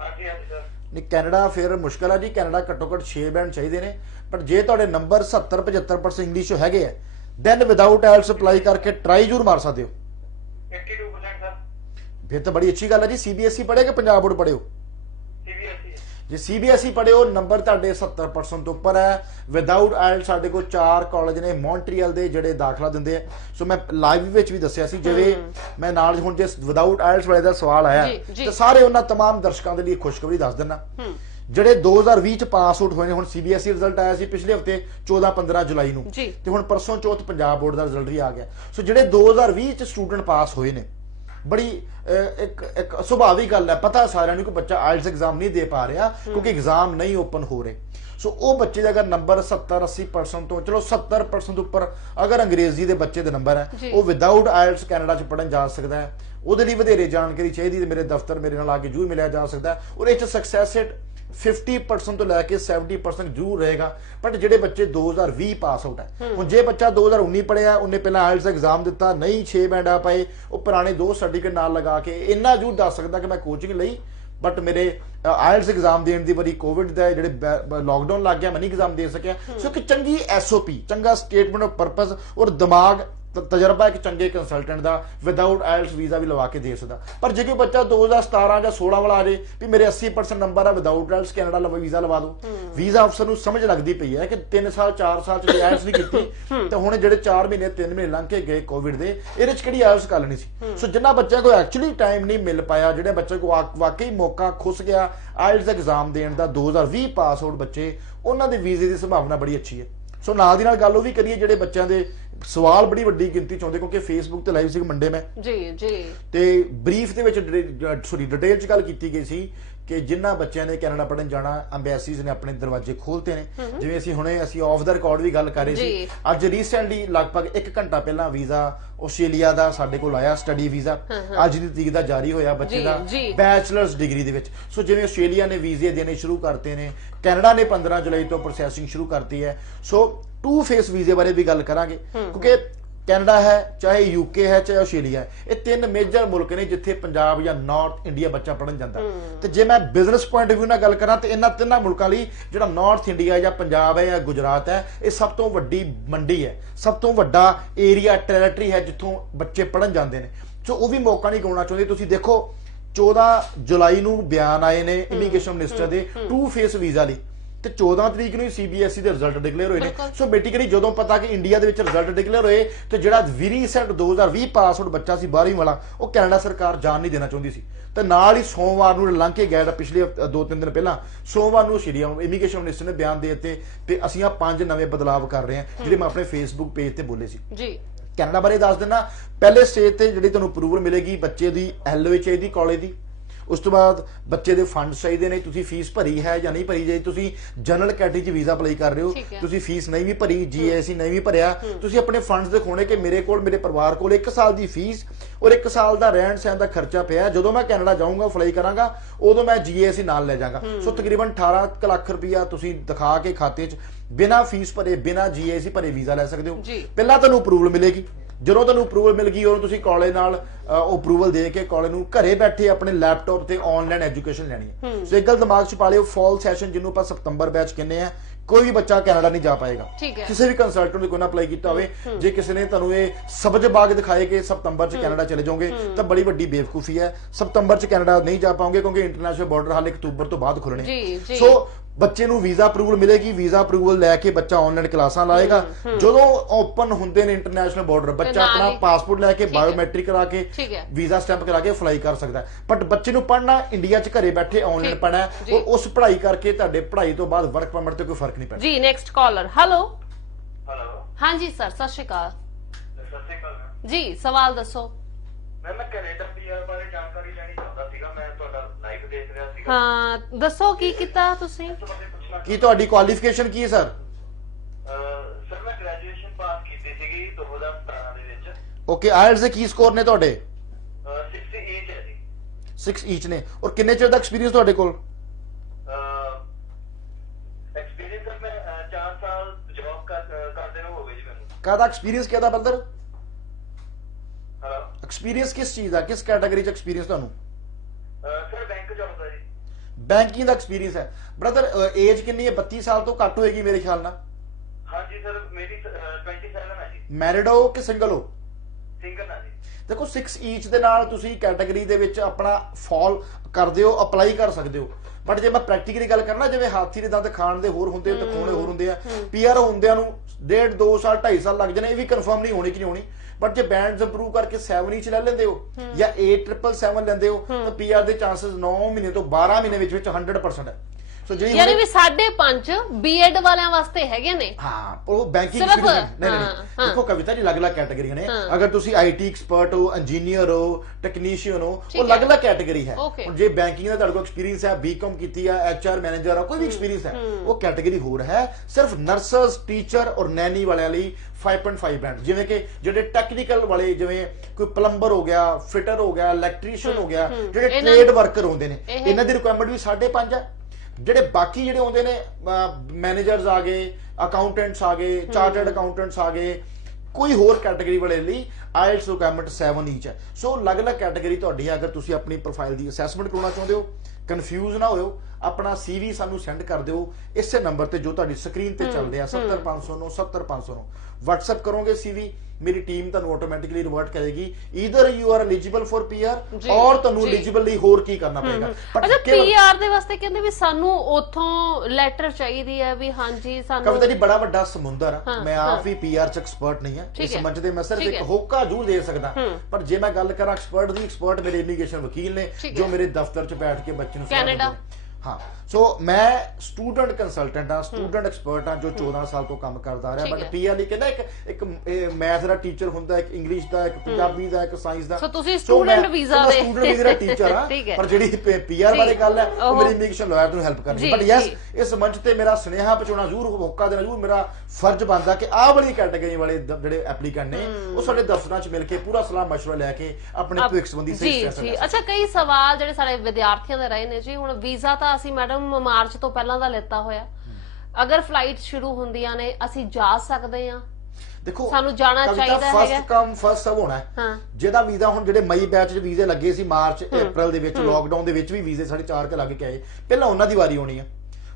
ਹਾਂਜੀ ਹਾਂਜੀ ਸਰ। ਨਹੀਂ, ਕੈਨੇਡਾ ਫਿਰ ਮੁਸ਼ਕਲ ਆ ਜੀ। ਕੈਨੇਡਾ ਘੱਟੋ ਘੱਟ 6 ਬੈਂਡ ਚਾਹੀਦੇ ਨੇ, ਪਰ ਜੇ ਤੁਹਾਡੇ ਨੰਬਰ 70-75% ਇੰਗਲਿਸ਼ ਹੈਗੇ ਆ, ਦੈਨ ਵਿਦਆਊਟ ਆਇਲਟਸ ਅਪਲਾਈ ਕਰਕੇ ਟਰਾਈ ਜ਼ਰੂਰ ਮਾਰ ਸਕਦੇ ਹੋ। 82% ਸਰ। ਫਿਰ ਤਾਂ ਬੜੀ ਅੱਛੀ ਗੱਲ ਹੈ ਜੀ। CBSE ਪੜ੍ਹੇ ਕਿ ਪੰਜਾਬ ਬੋਰਡ ਪੜ੍ਹੇ ਹੋ? CBSE। ਜੇ CBSE ਪੜ੍ਹੇ ਹੋ, ਨੰਬਰ ਤੁਹਾਡੇ 70% ਤੋਂ ਉੱਪਰ ਹੈ। ਵਿਦਆਊਟ ਆਇਲਟਸ ਸਾਡੇ ਕੋਲ 4 ਕਾਲਜ ਨੇ ਮੌਂਟਰੀਅਲ ਦੇ ਜਿਹੜੇ ਦਾਖਲਾ ਦਿੰਦੇ ਆ। ਸੋ ਮੈਂ ਲਾਈਵ ਵਿੱਚ ਵੀ ਦੱਸਿਆ ਸੀ, ਜਿਵੇਂ ਮੈਂ ਨਾਲ ਹੁਣ ਜੇ ਵਿਦਆਊਟ ਆਇਲਟਸ ਵਾਲੇ ਦਾ ਸਵਾਲ ਆਇਆ ਤੇ ਸਾਰੇ ਉਹਨਾਂ ਤਮਾਮ ਦਰਸ਼ਕਾਂ ਦੇ ਲਈ ਖੁਸ਼ਖਬਰੀ ਦੱਸ ਦਿੰਦਾ, ਜਿਹੜੇ 2020 ਚ ਪਾਸ ਆਊਟ ਹੋਏ ਨੇ। ਹੁਣ CBSE ਰਿਜ਼ਲਟ ਆਇਆ ਸੀ ਪਿਛਲੇ ਹਫਤੇ 14-15 ਜੁਲਾਈ ਨੂੰ, ਤੇ ਹੁਣ ਪਰਸੋਂ ਚੌਥ ਪੰਜਾਬ ਬੋਰਡ ਦਾ ਰਿਜ਼ਲਟ ਵੀ ਆ ਗਿਆ। ਸੋ ਜਿਹੜੇ 2020 ਚ ਸਟੂਡੈਂਟ ਪਾਸ ਹੋਏ ਨੇ, ਬੜੀ ਇੱਕ ਸੁਭਾਵਿਕ ਗੱਲ ਹੈ, ਪਤਾ ਸਾਰਿਆਂ ਨੂੰ ਕਿ ਬੱਚਾ ਆਇਲਟਸ ਐਗਜ਼ਾਮ ਨਹੀਂ ਦੇ ਪਾ ਰਿਹਾ ਕਿਉਂਕਿ ਐਗਜ਼ਾਮ ਨਹੀਂ ਓਪਨ ਹੋ ਰਹੇ। ਸੋ ਉਹ ਬੱਚੇ ਦਾ ਅਗਰ ਨੰਬਰ 70-80% ਤੋਂ, ਚਲੋ 70% ਉੱਪਰ ਅਗਰ ਅੰਗਰੇਜ਼ੀ ਦੇ ਬੱਚੇ ਦੇ ਨੰਬਰ ਹੈ, ਉਹ ਵਿਦਆਊਟ ਆਇਲਟਸ ਕੈਨੇਡਾ ਚ ਪੜਨ ਜਾ ਸਕਦਾ ਹੈ। ਉਹਦੇ ਲਈ ਵਧੇਰੇ ਜਾਣਕਾਰੀ ਚਾਹੀਦੀ ਤੇ ਮੇਰੇ ਦਫ਼ਤਰ ਮੇਰੇ ਨਾਲ ਆ ਕੇ ਜਰੂਰ ਮਿਲਿਆ ਜਾ ਸਕਦਾ ਹੈ। ਔਰ ਇਹ ਚ ਸਕਸੈਸ ਰੇਟ 50% ਤੋਂ ਲੈ ਕੇ 70% ਜ਼ਰੂਰ ਰਹੇਗਾ। ਬਟ ਜਿਹੜੇ ਬੱਚੇ 2020 ਪਾਸ ਆਊਟ ਹੈ, ਹੁਣ ਜੇ ਬੱਚਾ 2019 ਪੜਿਆ, ਉਹਨੇ ਪਹਿਲਾਂ ਆਇਲਟਸ ਐਗਜ਼ਾਮ ਦਿੱਤਾ, ਨਹੀਂ 6 ਬੈਂਡ ਆ ਪਾਏ, ਉਹ ਪੁਰਾਣੇ 2 ਸਰਟੀਫਿਕੇਟ ਨਾਲ ਲਗਾ ਕੇ ਇੰਨਾ ਜ਼ਰੂਰ ਦੱਸ ਸਕਦਾ ਕਿ ਮੈਂ ਕੋਚਿੰਗ ਲਈ ਬਟ ਮੇਰੇ ਆਇਲਸ ਐਗਜ਼ਾਮ ਦੇਣ ਦੀ ਵਾਰੀ ਕੋਵਿਡ ਦਾ ਜਿਹੜੇ ਲਾਕਡਾਊਨ ਲੱਗ ਗਿਆ, ਮੈਂ ਨਹੀਂ ਐਗਜ਼ਾਮ ਦੇ ਸਕਿਆ। ਸੋ ਇੱਕ ਚੰਗੀ ਐਸਓਪੀ, ਚੰਗਾ ਸਟੇਟਮੈਂਟ ਆਫ ਪਰਪਸ ਔਰ ਦਿਮਾਗ ਤਜਰਬਾ ਇੱਕ ਚੰਗੇ ਕੰਸਲਟੈਂਟ ਦਾ ਵਿਦਆਊਟ ਆਇਲਸ ਵੀਜ਼ਾ ਵੀ ਲਵਾ ਕੇ ਦੇ ਸਕਦਾ। ਪਰ ਜੇ ਕੋਈ ਬੱਚਾ 2017 ਜਾਂ 16 ਵਾਲਾ ਆ ਜੇ ਵੀ ਮੇਰੇ 80% ਨੰਬਰ ਆ, ਵਿਦਆਊਟ ਆਇਲਸ ਕੈਨੇਡਾ ਵੀਜ਼ਾ ਲਵਾ ਦਿਓ। ਵੀਜ਼ਾ ਅਫਸਰ ਨੂੰ ਸਮਝ ਲੱਗਦੀ ਪਈ ਹੈ ਕਿ 3 ਸਾਲ 4 ਸਾਲ ਚ ਆਇਲਸ ਨਹੀਂ ਕੀਤੀ ਤੇ ਹੁਣ ਜਿਹੜੇ 4 ਮਹੀਨੇ 3 ਮਹੀਨੇ ਲੰਘ ਕੇ ਗਏ ਕੋਵਿਡ ਦੇ, ਇਹਦੇ ਚ ਕਿਹੜੀ ਆਇਲਸ ਕਰ ਲੈਣੀ ਸੀ। ਸੋ ਜਿੰਨਾ ਬੱਚਿਆਂ ਕੋਲ ਐਕਚੁਅਲੀ ਟਾਈਮ ਨਹੀਂ ਮਿਲ ਪਾਇਆ, ਜਿਹੜੇ ਬੱਚੇ ਕੋ ਵਾਕਈ ਮੌਕਾ ਖੁੱਸ ਗਿਆ ਆਇਲਸ ਐਗਜ਼ਾਮ ਦੇਣ ਦਾ, 2020 ਪਾਸ ਆਊਟ ਬੱਚੇ, ਉਹਨਾਂ ਦੇ ਵੀਜ਼ੇ ਦੀ ਸੰਭਾਵਨਾ ਬੜੀ ਅੱਛੀ ਹੈ। ਸੋ ਨਾਲ ਦੀ ਨਾਲ ਗੱਲ ਉਹ ਵੀ ਕਰੀਏ ਜਿਹੜੇ ਬੱਚਿਆਂ ਦੇ ਸਵਾਲ ਬੜੀ ਵੱਡੀ ਗਿਣਤੀ ਚਾਹੁੰਦੇ, ਕਿਉਂਕਿ ਫੇਸਬੁੱਕ ਤੇ ਲਾਈਵ ਸੀ ਮੰਡੇ ਮੈਂ ਜੀ ਤੇ ਬਰੀਫ ਦੇ ਵਿੱਚ ਡਿਟੇਲ ਚ ਗੱਲ ਕੀਤੀ ਗਈ ਸੀ ਕਿ ਜਿਨ੍ਹਾਂ ਬੱਚਿਆਂ ਨੇ ਕੈਨੇਡਾ ਪੜ੍ਹਨ ਜਾਣਾ, ਅੰਬੈਸੀਜ਼ ਨੇ ਆਪਣੇ ਦਰਵਾਜ਼ੇ ਖੋਲਤੇ ਨੇ। ਜਿਵੇਂ ਅਸੀਂ ਆਫ ਦਾ ਰਿਕਾਰਡ ਵੀ ਗੱਲ ਕਰ ਰਹੇ ਸੀ, ਅੱਜ ਰੀਸੈਂਟਲੀ ਲਗਭਗ 1 ਘੰਟਾ ਪਹਿਲਾਂ ਵੀਜ਼ਾ ਆਸਟ੍ਰੇਲੀਆ ਦਾ ਸਾਡੇ ਕੋਲ ਆਇਆ, ਸਟੱਡੀ ਵੀਜ਼ਾ ਅੱਜ ਦੀ ਤਰੀਕ ਦਾ ਜਾਰੀ ਹੋਇਆ ਬੱਚੇ ਦਾ ਬੈਚਲਰਸ ਡਿਗਰੀ ਦੇ ਵਿੱਚ। ਸੋ ਜਿਵੇਂ ਆਸਟ੍ਰੇਲੀਆ ਨੇ ਵੀਜ਼ੇ ਦੇਣੇ ਸ਼ੁਰੂ ਕਰਤੇ ਨੇ, ਕੈਨੇਡਾ ਨੇ 15 ਜੁਲਾਈ ਤੋਂ ਪ੍ਰੋਸੈਸਿੰਗ ਸ਼ੁਰੂ ਕਰਤੀ ਹੈ। ਸੋ 2 ਫੇਸ ਵੀਜ਼ੇ ਬਾਰੇ ਵੀ ਗੱਲ ਕਰਾਂਗੇ, ਕਿਉਂਕਿ ਕੈਨੇਡਾ ਹੈ, ਚਾਹੇ ਯੂਕੇ ਹੈ, ਚਾਹੇ ਆਸਟ੍ਰੇਲੀਆ ਹੈ, ਇਹ 3 ਮੇਜਰ ਮੁਲਕ ਨੇ ਜਿੱਥੇ ਪੰਜਾਬ ਜਾਂ ਨਾਰਥ ਇੰਡੀਆ ਬੱਚਾ ਪੜਨ ਜਾਂਦਾ। ਤੇ ਜੇ ਮੈਂ ਬਿਜ਼ਨਸ ਪੁਆਇੰਟ ਆਫ ਵਿਊ ਨਾਲ ਗੱਲ ਕਰਾਂ ਤੇ ਇਹਨਾਂ 3 ਮੁਲਕਾਂ ਲਈ ਜਿਹੜਾ ਨਾਰਥ ਇੰਡੀਆ ਜਾਂ ਪੰਜਾਬ ਹੈ ਜਾਂ ਗੁਜਰਾਤ ਹੈ, ਇਹ ਸਭ ਤੋਂ ਵੱਡੀ ਮੰਡੀ ਹੈ, ਸਭ ਤੋਂ ਵੱਡਾ ਏਰੀਆ ਟੈਰੀਟਰੀ ਹੈ ਜਿੱਥੋਂ ਬੱਚੇ ਪੜਨ ਜਾਂਦੇ ਨੇ। ਸੋ ਉਹ ਵੀ ਮੌਕਾ ਨਹੀਂ ਗਵਾਉਣਾ ਚਾਹੁੰਦੇ। ਤੁਸੀਂ ਦੇਖੋ 14 ਜੁਲਾਈ ਨੂੰ ਬਿਆਨ ਆਏ ਨੇ ਇਮੀਗ੍ਰੇਸ਼ਨ ਮਿਨਿਸਟਰ ਦੇ 2 ਫੇਸ ਵੀਜ਼ਾ ਲਈ, ਤੇ 14 ਤਰੀਕ ਨੂੰ CBSE ਦੇ ਰਿਜ਼ਲਟ ਡਿਕਲੇਅਰ ਹੋਏ ਨੇ। ਸੋ ਬੇਟੀਕਲੀ ਜਦੋਂ ਪਤਾ ਕਿ ਇੰਡੀਆ ਦੇ ਵਿੱਚ ਰਿਜ਼ਲਟ ਡਿਕਲੇਅਰ ਹੋਏ ਤੇ ਜਿਹੜਾ ਰੀਸੈਂਟ 2020 ਪਾਸ ਆਊਟ ਬੱਚਾ ਸੀ 12ਵੀਂ ਵਾਲਾ, ਉਹ ਕੈਨੇਡਾ ਸਰਕਾਰ ਜਾਣ ਨਹੀਂ ਦੇਣਾ ਚਾਹੁੰਦੀ ਸੀ। ਤੇ ਨਾਲ ਹੀ ਸੋਮਵਾਰ ਨੂੰ ਲੰਘ ਕੇ ਗਿਆ, ਪਿਛਲੇ 2-3 ਦਿਨ ਪਹਿਲਾਂ ਸੋਮਵਾਰ ਨੂੰ ਇਮੀਗ੍ਰੇਸ਼ਨ ਮਿਨਿਸਟਰ ਨੇ ਬਿਆਨ ਦੇ ਦਿੱਤੇ ਤੇ ਅਸੀਂ ਆ 5 ਨਵੇਂ ਬਦਲਾਵ ਕਰ ਰਹੇ ਹਾਂ, ਜਿਹੜੇ ਮੈਂ ਆਪਣੇ ਫੇਸਬੁੱਕ ਪੇਜ ਤੇ ਬੋਲੇ ਸੀ ਜੀ। ਕੈਨੇਡਾ ਬਾਰੇ ਦੱਸ ਦਿੰਦਾ, ਪਹਿਲੇ ਸਟੇਜ ਤੇ ਜਿਹੜੀ ਤੁਹਾਨੂੰ ਅਪਰੂਵਲ ਮਿਲੇਗੀ ਬੱਚੇ ਦੀ LOA ਚਾਹੀਦੀ ਕਾਲਜ ਦੀ। ਉਸ ਤੋਂ ਬਾਅਦ ਬੱਚੇ ਦੇ ਫੰਡਸ ਚਾਹੀਦੇ ਨੇ, ਤੁਸੀਂ ਫੀਸ ਭਰੀ ਹੈ ਜਾਂ ਨਹੀਂ ਭਰੀ। ਜੇ ਤੁਸੀਂ ਜਨਰਲ ਕੈਟੇਗਰੀ 'ਚ ਵੀਜ਼ਾ ਅਪਲਾਈ ਕਰ ਰਹੇ ਹੋ, ਤੁਸੀਂ ਫੀਸ ਨਹੀਂ ਵੀ ਭਰੀ, GSE ਨਹੀਂ ਵੀ ਭਰਿਆ, ਤੁਸੀਂ ਆਪਣੇ ਫੰਡਸ ਦਿਖਾਉਣੇ ਕਿ ਮੇਰੇ ਕੋਲ, ਮੇਰੇ ਪਰਿਵਾਰ ਕੋਲ 1 ਸਾਲ ਦੀ ਫੀਸ ਔਰ 1 ਸਾਲ ਦਾ ਰਹਿਣ ਸਹਿਣ ਦਾ ਖਰਚਾ ਪਿਆ, ਜਦੋਂ ਮੈਂ ਕੈਨੇਡਾ ਜਾਊਂਗਾ ਅਪਲਾਈ ਕਰਾਂਗਾ ਉਦੋਂ ਮੈਂ GSE ਨਾਲ ਲੈ ਜਾਵਾਂਗਾ। ਸੋ ਤਕਰੀਬਨ 18 ਲੱਖ ਰੁਪਇਆ ਤੁਸੀਂ ਦਿਖਾ ਕੇ ਖਾਤੇ 'ਚ ਬਿਨਾਂ ਫੀਸ ਭਰੇ, ਬਿਨਾਂ GSE ਭਰੇ ਵੀਜ਼ਾ ਲੈ ਸਕਦੇ ਹੋ। ਪਹਿਲਾਂ ਤੁਹਾਨੂੰ ਅਪਰੂਵਲ ਮਿਲੇਗੀ, ਜਦੋਂ ਤੁਹਾਨੂੰ ਅਪਰੂਵਲ ਮਿਲ ਗਈ ਉਦੋਂ ਤੁਸੀਂ ਕਾਲਜ ਨਾਲ ਅਪਰੂਵਲ ਦੇ ਕੇ ਕਾਲਜ ਨੂੰ ਘਰੇ ਬੈਠੇ ਆਪਣੇ ਲੈਪਟਾਪ ਤੇ ਆਨਲਾਈਨ ਐਜੂਕੇਸ਼ਨ ਲੈਣੀ ਹੈ। ਸੋ ਇੱਕ ਗੱਲ ਦਿਮਾਗ 'ਚ ਪਾ ਲਿਓ, ਫਾਲ ਸੈਸ਼ਨ ਜਿਹਨੂੰ ਆਪਾਂ ਸਤੰਬਰ ਬੈਚ ਕਹਿੰਦੇ ਆ, ਕੋਈ ਵੀ ਬੱਚਾ ਕੈਨੇਡਾ ਨਹੀਂ ਜਾ ਪਾਏਗਾ। ਕਿਸੇ ਵੀ ਕੰਸਲਟੈਂਟ ਨੇ ਕੋਈ ਨਾ ਅਪਲਾਈ ਕੀਤਾ ਹੋਵੇ, ਜੇ ਕਿਸੇ ਨੇ ਤੁਹਾਨੂੰ ਇਹ ਸਬਜ਼ ਬਾਗ ਦਿਖਾਏ ਕਿ ਸਤੰਬਰ 'ਚ ਕੈਨੇਡਾ ਚਲੇ ਜਾਓਗੇ ਤਾਂ ਬੜੀ ਵੱਡੀ ਬੇਵਕੂਫੀ ਹੈ। ਸਤੰਬਰ 'ਚ ਕੈਨੇਡਾ ਨਹੀਂ ਜਾ ਪਾਓਗੇ ਕਿਉਂਕਿ ਇੰਟਰਨੈਸ਼ਨਲ ਬਾਰਡਰ ਹਾਲੇ ਅਕਤੂਬਰ ਤੋਂ ਬਾਅਦ ਖੁੱਲਣੇ। ਸੋ ਬੱਚੇ ਨੂੰ ਵੀਜ਼ਾ ਅਪਰੂਵਲ ਮਿਲੇਗੀ, ਵੀਜ਼ਾ ਅਪਰੂਵਲ ਲੈ ਕੇ ਬੱਚਾ ਆਨਲਾਈਨ ਕਲਾਸਾਂ ਲਾਏਗਾ। ਜਦੋਂ ਓਪਨ ਹੁੰਦੇ ਨੇ ਇੰਟਰਨੈਸ਼ਨਲ ਬਾਰਡਰ, ਬੱਚਾ ਆਪਣਾ ਪਾਸਪੋਰਟ ਲੈ ਕੇ, ਬਾਇਓਮੈਟ੍ਰਿਕ ਕਰਾ ਕੇ, ਵੀਜ਼ਾ ਸਟੈਂਪ ਕਰਾ ਕੇ ਫਲਾਈ ਕਰ ਸਕਦਾ ਹੈ। ਬਟ ਬੱਚੇ ਨੂੰ ਪੜ੍ਹਨਾ ਇੰਡੀਆ 'ਚ ਘਰੇ ਬੈਠੇ ਆਨਲਾਈਨ ਪੜ੍ਹਨਾ ਹੈ, ਔਰ ਉਸ ਪੜ੍ਹਾਈ ਕਰਕੇ ਤੁਹਾਡੇ ਪੜ੍ਹਾਈ ਤੋਂ ਬਾਅਦ ਵਰਕ ਪਰਮਿਟ ਤੇ ਕੋਈ ਫਰਕ ਨਹੀਂ ਪੈਂਦਾ ਜੀ। Next caller. ਹੈਲੋ ਹੈਲੋ, ਹਾਂਜੀ ਸਰ, ਸਤਿ ਸ਼੍ਰੀ ਅਕਾਲ ਜੀ। ਸਵਾਲ ਦੱਸੋ। ਮੈਂ ਕੈਨੇਡਾ ਪੀਆਰ ਬਾਰੇ ਜਾਣਕਾਰੀ ਲੈਣੀ ਚਾਹੁੰਦਾ ਸੀਗਾ, ਮੈਂ ਤੁਹਾਡਾ ਲਾਈਵ ਦੇਖ ਰਿਹਾ ਸੀਗਾ। ਹਾਂ ਦੱਸੋ, ਕੀ ਕੀਤਾ ਤੁਸੀਂ? ਕੀ ਤੁਹਾਡੀ ਕੁਆਲੀਫਿਕੇਸ਼ਨ ਕੀ ਹੈ ਸਰ? ਸਰ ਮੈਂ ਗ੍ਰੈਜੂਏਸ਼ਨ ਪਾਸ ਕੀਤੀ ਸੀਗੀ 2017 ਦੇ ਵਿੱਚ। ਓਕੇ, ਆਇਲਟਸ ਦੇ ਕੀ ਸਕੋਰ ਨੇ ਤੁਹਾਡੇ? 68 ਹੈ ਜੀ। 6 ਈਚ ਨੇ। ਔਰ ਕਿੰਨੇ ਚਿਰ ਦਾ ਐਕਸਪੀਰੀਅੰਸ ਤੁਹਾਡੇ ਕੋਲ? ਐਕਸਪੀਰੀਅੰਸ ਸਰ ਮੈਂ 4 ਸਾਲ ਜੌਬ ਕਰਦੇ ਹੋ ਗਏ ਜੀ ਮੈਨੂੰ। ਕਾਹਦਾ ਐਕਸਪੀਰੀਅੰਸ ਕਿਹਦਾ ਬਰਦਰ? ਹੈਲੋ, ਐਕਸਪੀਰੀਅੰਸ ਕਿਸ ਚੀਜ਼ ਦਾ, ਕਿਸ ਕੈਟਾਗਰੀ 'ਚ ਐਕਸਪੀਰੀਅੰਸ ਤੁਹਾਨੂੰ? ਸਰ ਬੈਂਕ ਜੌਬ ਦਾ ਜੀ। ਬੈਂਕਿੰਗ ਦਾ ਐਕਸਪੀਰੀਅੰਸ ਹੈ। ਬ੍ਰਦਰ ਏਜ ਕਿੰਨੀ ਹੈ? 32 ਸਾਲ ਤੋਂ ਘੱਟ ਹੋਏਗੀ ਮੇਰੇ ਖਿਆਲ ਨਾਲ। ਹਾਂਜੀ ਸਰ, ਮੇਰੀ 27 ਹੈ ਜੀ। ਮੈਰਿਡ ਹੋ ਕਿ ਸਿੰਗਲ ਹੋ? ਸਿੰਗਲ ਹੈ ਜੀ। ਦੇਖੋ 6 ਈਚ ਦੇ ਨਾਲ ਤੁਸੀਂ ਕੈਟਾਗਰੀ ਦੇ ਵਿੱਚ ਆਪਣਾ ਫਾਲ ਕਰਦੇ ਹੋ, ਅਪਲਾਈ ਕਰ ਸਕਦੇ ਹੋ। ਬਟ ਜੇ ਮੈਂ ਪ੍ਰੈਕਟੀਕਲੀ ਗੱਲ ਕਰਨਾ, ਜਿਵੇਂ ਹਾਥੀ ਦੇ ਦੰਦ ਖਾਣ ਦੇ ਹੋਰ ਹੁੰਦੇ, ਦਿਖਾਉਣੇ ਹੋਰ ਹੁੰਦੇ ਆ। PR ਹੁੰਦਿਆਂ ਨੂੰ 1.5 2 ਸਾਲ 2.5 ਸਾਲ ਲੱਗ ਜਾਣੇ, ਇਹ ਵੀ ਕਨਫਰਮ ਨਹੀਂ ਹੋਣੀ ਕਿ ਨਹੀਂ ਹੋਣੀ। ਬਟ ਜੇ ਬੈਂਡਸ ਇੰਪਰੂਵ ਕਰਕੇ 7 ਈਚ ਲੈ ਲੈਂਦੇ ਹੋ ਜਾਂ 877 ਲੈਂਦੇ ਹੋ ਤਾਂ PR ਦੇ ਚਾਂਸਸ 9 ਮਹੀਨੇ ਤੋਂ 12 ਮਹੀਨੇ ਵਿੱਚ 100% ਹੈ। ਸੋ ਜਿਹੜੀ ਯਾਨੀ ਵੀ 5.5 B.Ed ਵਾਲਿਆਂ ਵਾਸਤੇ ਹੈਗੇ ਨੇ। ਹਾਂ, ਉਹ ਬੈਂਕਿੰਗ ਨਹੀਂ ਦੇਖੋ ਕਵਿਤਾ ਜੀ, ਅਲੱਗ-ਅਲੱਗ ਕੈਟਾਗਰੀਆਂ ਨੇ। ਅਗਰ ਤੁਸੀਂ IT ਐਕਸਪਰਟ ਹੋ, ਇੰਜੀਨੀਅਰ ਹੋ, ਟੈਕਨੀਸ਼ੀਅਨ ਹੋ, ਉਹ ਅਲੱਗ-ਅਲੱਗ ਕੈਟਾਗਰੀ ਹੈ। ਹੁਣ ਜੇ ਬੈਂਕਿੰਗ ਦਾ ਤੁਹਾਡੇ ਕੋਲ ਐਕਸਪੀਰੀਅੰਸ ਹੈ, BCom ਕੀਤੀ ਹੈ, HR ਮੈਨੇਜਰ ਆ, ਕੋਈ ਵੀ ਐਕਸਪੀਰੀਅੰਸ ਹੈ, ਉਹ ਕੈਟਾਗਰੀ ਹੋਰ ਹੈ। ਸਿਰਫ ਨਰਸਸ, ਟੀਚਰ ਔਰ ਨੈਨੀ ਵਾਲਿਆਂ ਲਈ 5.5 ਬੈਂਡ, ਜਿਵੇਂ ਕਿ ਜਿਹੜੇ ਟੈਕਨੀਕਲ ਵਾਲੇ, ਜਿਵੇਂ ਕੋਈ ਪਲੰਬਰ ਹੋ ਗਿਆ, ਫਿਟਰ ਹੋ ਗਿਆ, ਇਲੈਕਟ੍ਰੀਸ਼ੀਅਨ ਹੋ ਗਿਆ, ਜਿਹੜੇ ਟ੍ਰੇਡ ਵਰਕਰ ਹੁੰਦੇ ਨੇ, ਇਹਨਾਂ ਦੀ ਰਿਕੁਆਇਰਮੈਂਟ ਵੀ 5.5 ਹੈ। ਜਿਹੜੇ ਬਾਕੀ ਜਿਹੜੇ ਹੁੰਦੇ ਨੇ, ਮੈਨੇਜਰਸ ਆ ਗਏ, ਅਕਾਊਂਟੈਂਟਸ ਆ ਗਏ, ਚਾਰਟਰਡ ਅਕਾਊਂਟੈਂਟਸ ਆ ਗਏ, ਕੋਈ ਹੋਰ ਕੈਟਾਗਰੀ ਵਾਲੇ ਲਈ IELTS ਰਿਕੁਆਇਰਮੈਂਟ 7 ਈਚ ਹੈ। ਸੋ ਅਲੱਗ-ਅਲੱਗ ਕੈਟਾਗਰੀ ਤੁਹਾਡੀ ਹੈ। ਅਗਰ ਤੁਸੀਂ ਆਪਣੀ ਪ੍ਰੋਫਾਈਲ ਦੀ ਅਸੈਸਮੈਂਟ ਕਰਾਉਣਾ ਚਾਹੁੰਦੇ ਹੋ, ਕਨਫਿਊਜ਼ ਨਾ ਹੋਇਓ, ਆਪਣਾ CV ਸਾਨੂੰ ਸੈਂਡ ਕਰ ਦਿਓ ਇਸੇ ਨੰਬਰ ਤੇ ਜੋ ਤੁਹਾਡੀ ਸਕਰੀਨ ਤੇ ਚੱਲ ਰਿਹਾ 70509 70509 WhatsApp ਕਰੋਗੇ CV, ਮੇਰੀ ਟੀਮ ਤੁਹਾਨੂੰ ਆਟੋਮੈਟਿਕਲੀ ਰਿਵਰਟ ਕਰੇਗੀ either you are eligible for PR ਔਰ ਤੁਹਾਨੂੰ ਐਲੀਜੀਬਲ ਲਈ ਹੋਰ ਕੀ ਕਰਨਾ ਪਏਗਾ। ਅੱਛਾ PR ਦੇ ਵਾਸਤੇ ਕਹਿੰਦੇ ਵੀ ਸਾਨੂੰ ਉਥੋਂ ਲੈਟਰ ਚਾਹੀਦੀ ਹੈ ਵੀ ਹਾਂਜੀ ਸਾਨੂੰ ਕਵਿਤਾ ਜੀ ਬੜਾ ਵੱਡਾ ਸਮੁੰਦਰ ਆ, ਮੈਂ ਆਪ ਵੀ PR ਚ ਐਕਸਪਰਟ ਨਹੀਂ ਹਾਂ, ਇਸ ਸਮਝਦੇ ਮੈਂ ਸਿਰਫ ਇੱਕ ਹੋਕਾ ਜ਼ਰੂਰ ਦੇ ਸਕਦਾ, ਪਰ ਜੇ ਮੈਂ ਗੱਲ ਕਰਾਂ ਐਕਸਪਰਟ ਦੀ, ਐਕਸਪਰਟ ਮੇਰੇ ਇਮੀਗ੍ਰੇਸ਼ਨ ਵਕੀਲ ਨੇ ਜੋ ਮੇਰੇ ਦਫ਼ਤਰ ਚ ਬੈਠ ਕੇ ਬੱਚੇ ਨੂੰ ਕੈਨੇਡਾ। ਹਾਂ, ਸੋ ਮੈਂ ਸਟੂਡੈਂਟ ਕੰਸਲਟੈਂਟ ਆ, ਸਟੂਡੈਂਟ ਐਕਸਪਰਟ ਆ ਜੋ 14 ਸਾਲ ਤੋਂ ਕੰਮ ਕਰਦਾ ਆ ਰਿਹਾ, ਬਟ PR ਲਈ ਕਹਿੰਦਾ ਇੱਕ ਮੈਥ ਦਾ ਟੀਚਰ ਹੁੰਦਾ, ਇੱਕ ਇੰਗਲਿਸ਼ ਦਾ, ਇੱਕ ਪੰਜਾਬੀ ਦਾ, ਇੱਕ ਸਾਇੰਸ ਦਾ। ਸੋ ਤੁਸੀਂ ਸਟੂਡੈਂਟ ਵੀਜ਼ਾ ਦੇ ਸਟੂਡੈਂਟ ਵੀਜ਼ਾ ਦਾ ਟੀਚਰ ਆ, ਪਰ ਜਿਹੜੀ PR ਬਾਰੇ ਗੱਲ ਹੈ ਉਹ ਮੇਰੀ ਇਮੀਗ੍ਰੇਸ਼ਨ ਲਾਇਰ ਨੂੰ ਹੈਲਪ ਕਰਨੀ। ਬਟ ਯੈਸ, ਇਸ ਮੰਚ ਤੇ ਮੇਰਾ ਸੁਨੇਹਾ ਪਹੁੰਚਾਉਣਾ ਜ਼ਰੂਰ, ਮੌਕਾ ਦੇਣਾ ਜ਼ਰੂਰ ਮੇਰਾ ਫਰਜ਼ ਬਣਦਾ ਕਿ ਆਹ ਵਾਲੀ ਕੈਟਾਗਰੀ ਵਾਲੇ ਜਿਹੜੇ ਐਪਲੀਕੈਂਟ ਨੇ ਉਹ ਸਾਡੇ ਦਫ਼ਤਰਾਂ 'ਚ ਮਿਲ ਕੇ ਪੂਰਾ ਸਲਾਹ ਮਸ਼ਵਰਾ ਲੈ ਕੇ ਆਪਣੇ ਭਵਿੱਖ ਸੰਬੰਧੀ ਸਹੀ ਫੈਸਲਾ ਲੈ ਸਕਣ। ਅੱਛਾ, ਕਈ ਸਵਾਲ ਜਿਹੜੇ ਸਾਡੇ ਵਿਦਿਆਰਥੀਆਂ ਦੇ ਰਹੇ ਨੇ ਜੀ, ਹੁਣ ਵੀਜ਼ਾ ਤਾਂ ਅਸੀਂ ਮੈਡਮ ਮਾਰਚ ਤੋਂ ਪਹਿਲਾਂ ਦਾ ਲੈਤਾ ਹੋਇਆ, ਅਗਰ ਫਲਾਈਟ ਸ਼ੁਰੂ ਹੁੰਦੀਆਂ ਨੇ ਅਸੀਂ ਜਾ ਸਕਦੇ ਹਾਂ? ਦੇਖੋ ਸਾਨੂੰ ਜਾਣਾ ਚਾਹੀਦਾ ਹੈਗਾ, ਫਸਟ ਕਮ ਫਸਟ ਸਰਵ ਹੋਣਾ ਹੈ। ਜਿਹਦਾ ਵੀਜ਼ਾ ਹੁਣ ਜਿਹੜੇ ਮਈ ਬੈਚ 'ਚ ਵੀਜ਼ੇ ਲੱਗੇ ਸੀ, ਮਾਰਚ ਅਪ੍ਰੈਲ ਦੇ ਵਿੱਚ ਲੋਕਡਾਊਨ ਦੇ ਵਿੱਚ ਵੀ ਵੀਜ਼ੇ 4.5 ਕੇ ਲੱਗ ਕੇ ਆਏ, ਪਹਿਲਾਂ ਉਹਨਾਂ ਦੀ ਵਾਰੀ ਹੋਣੀ ਹੈ।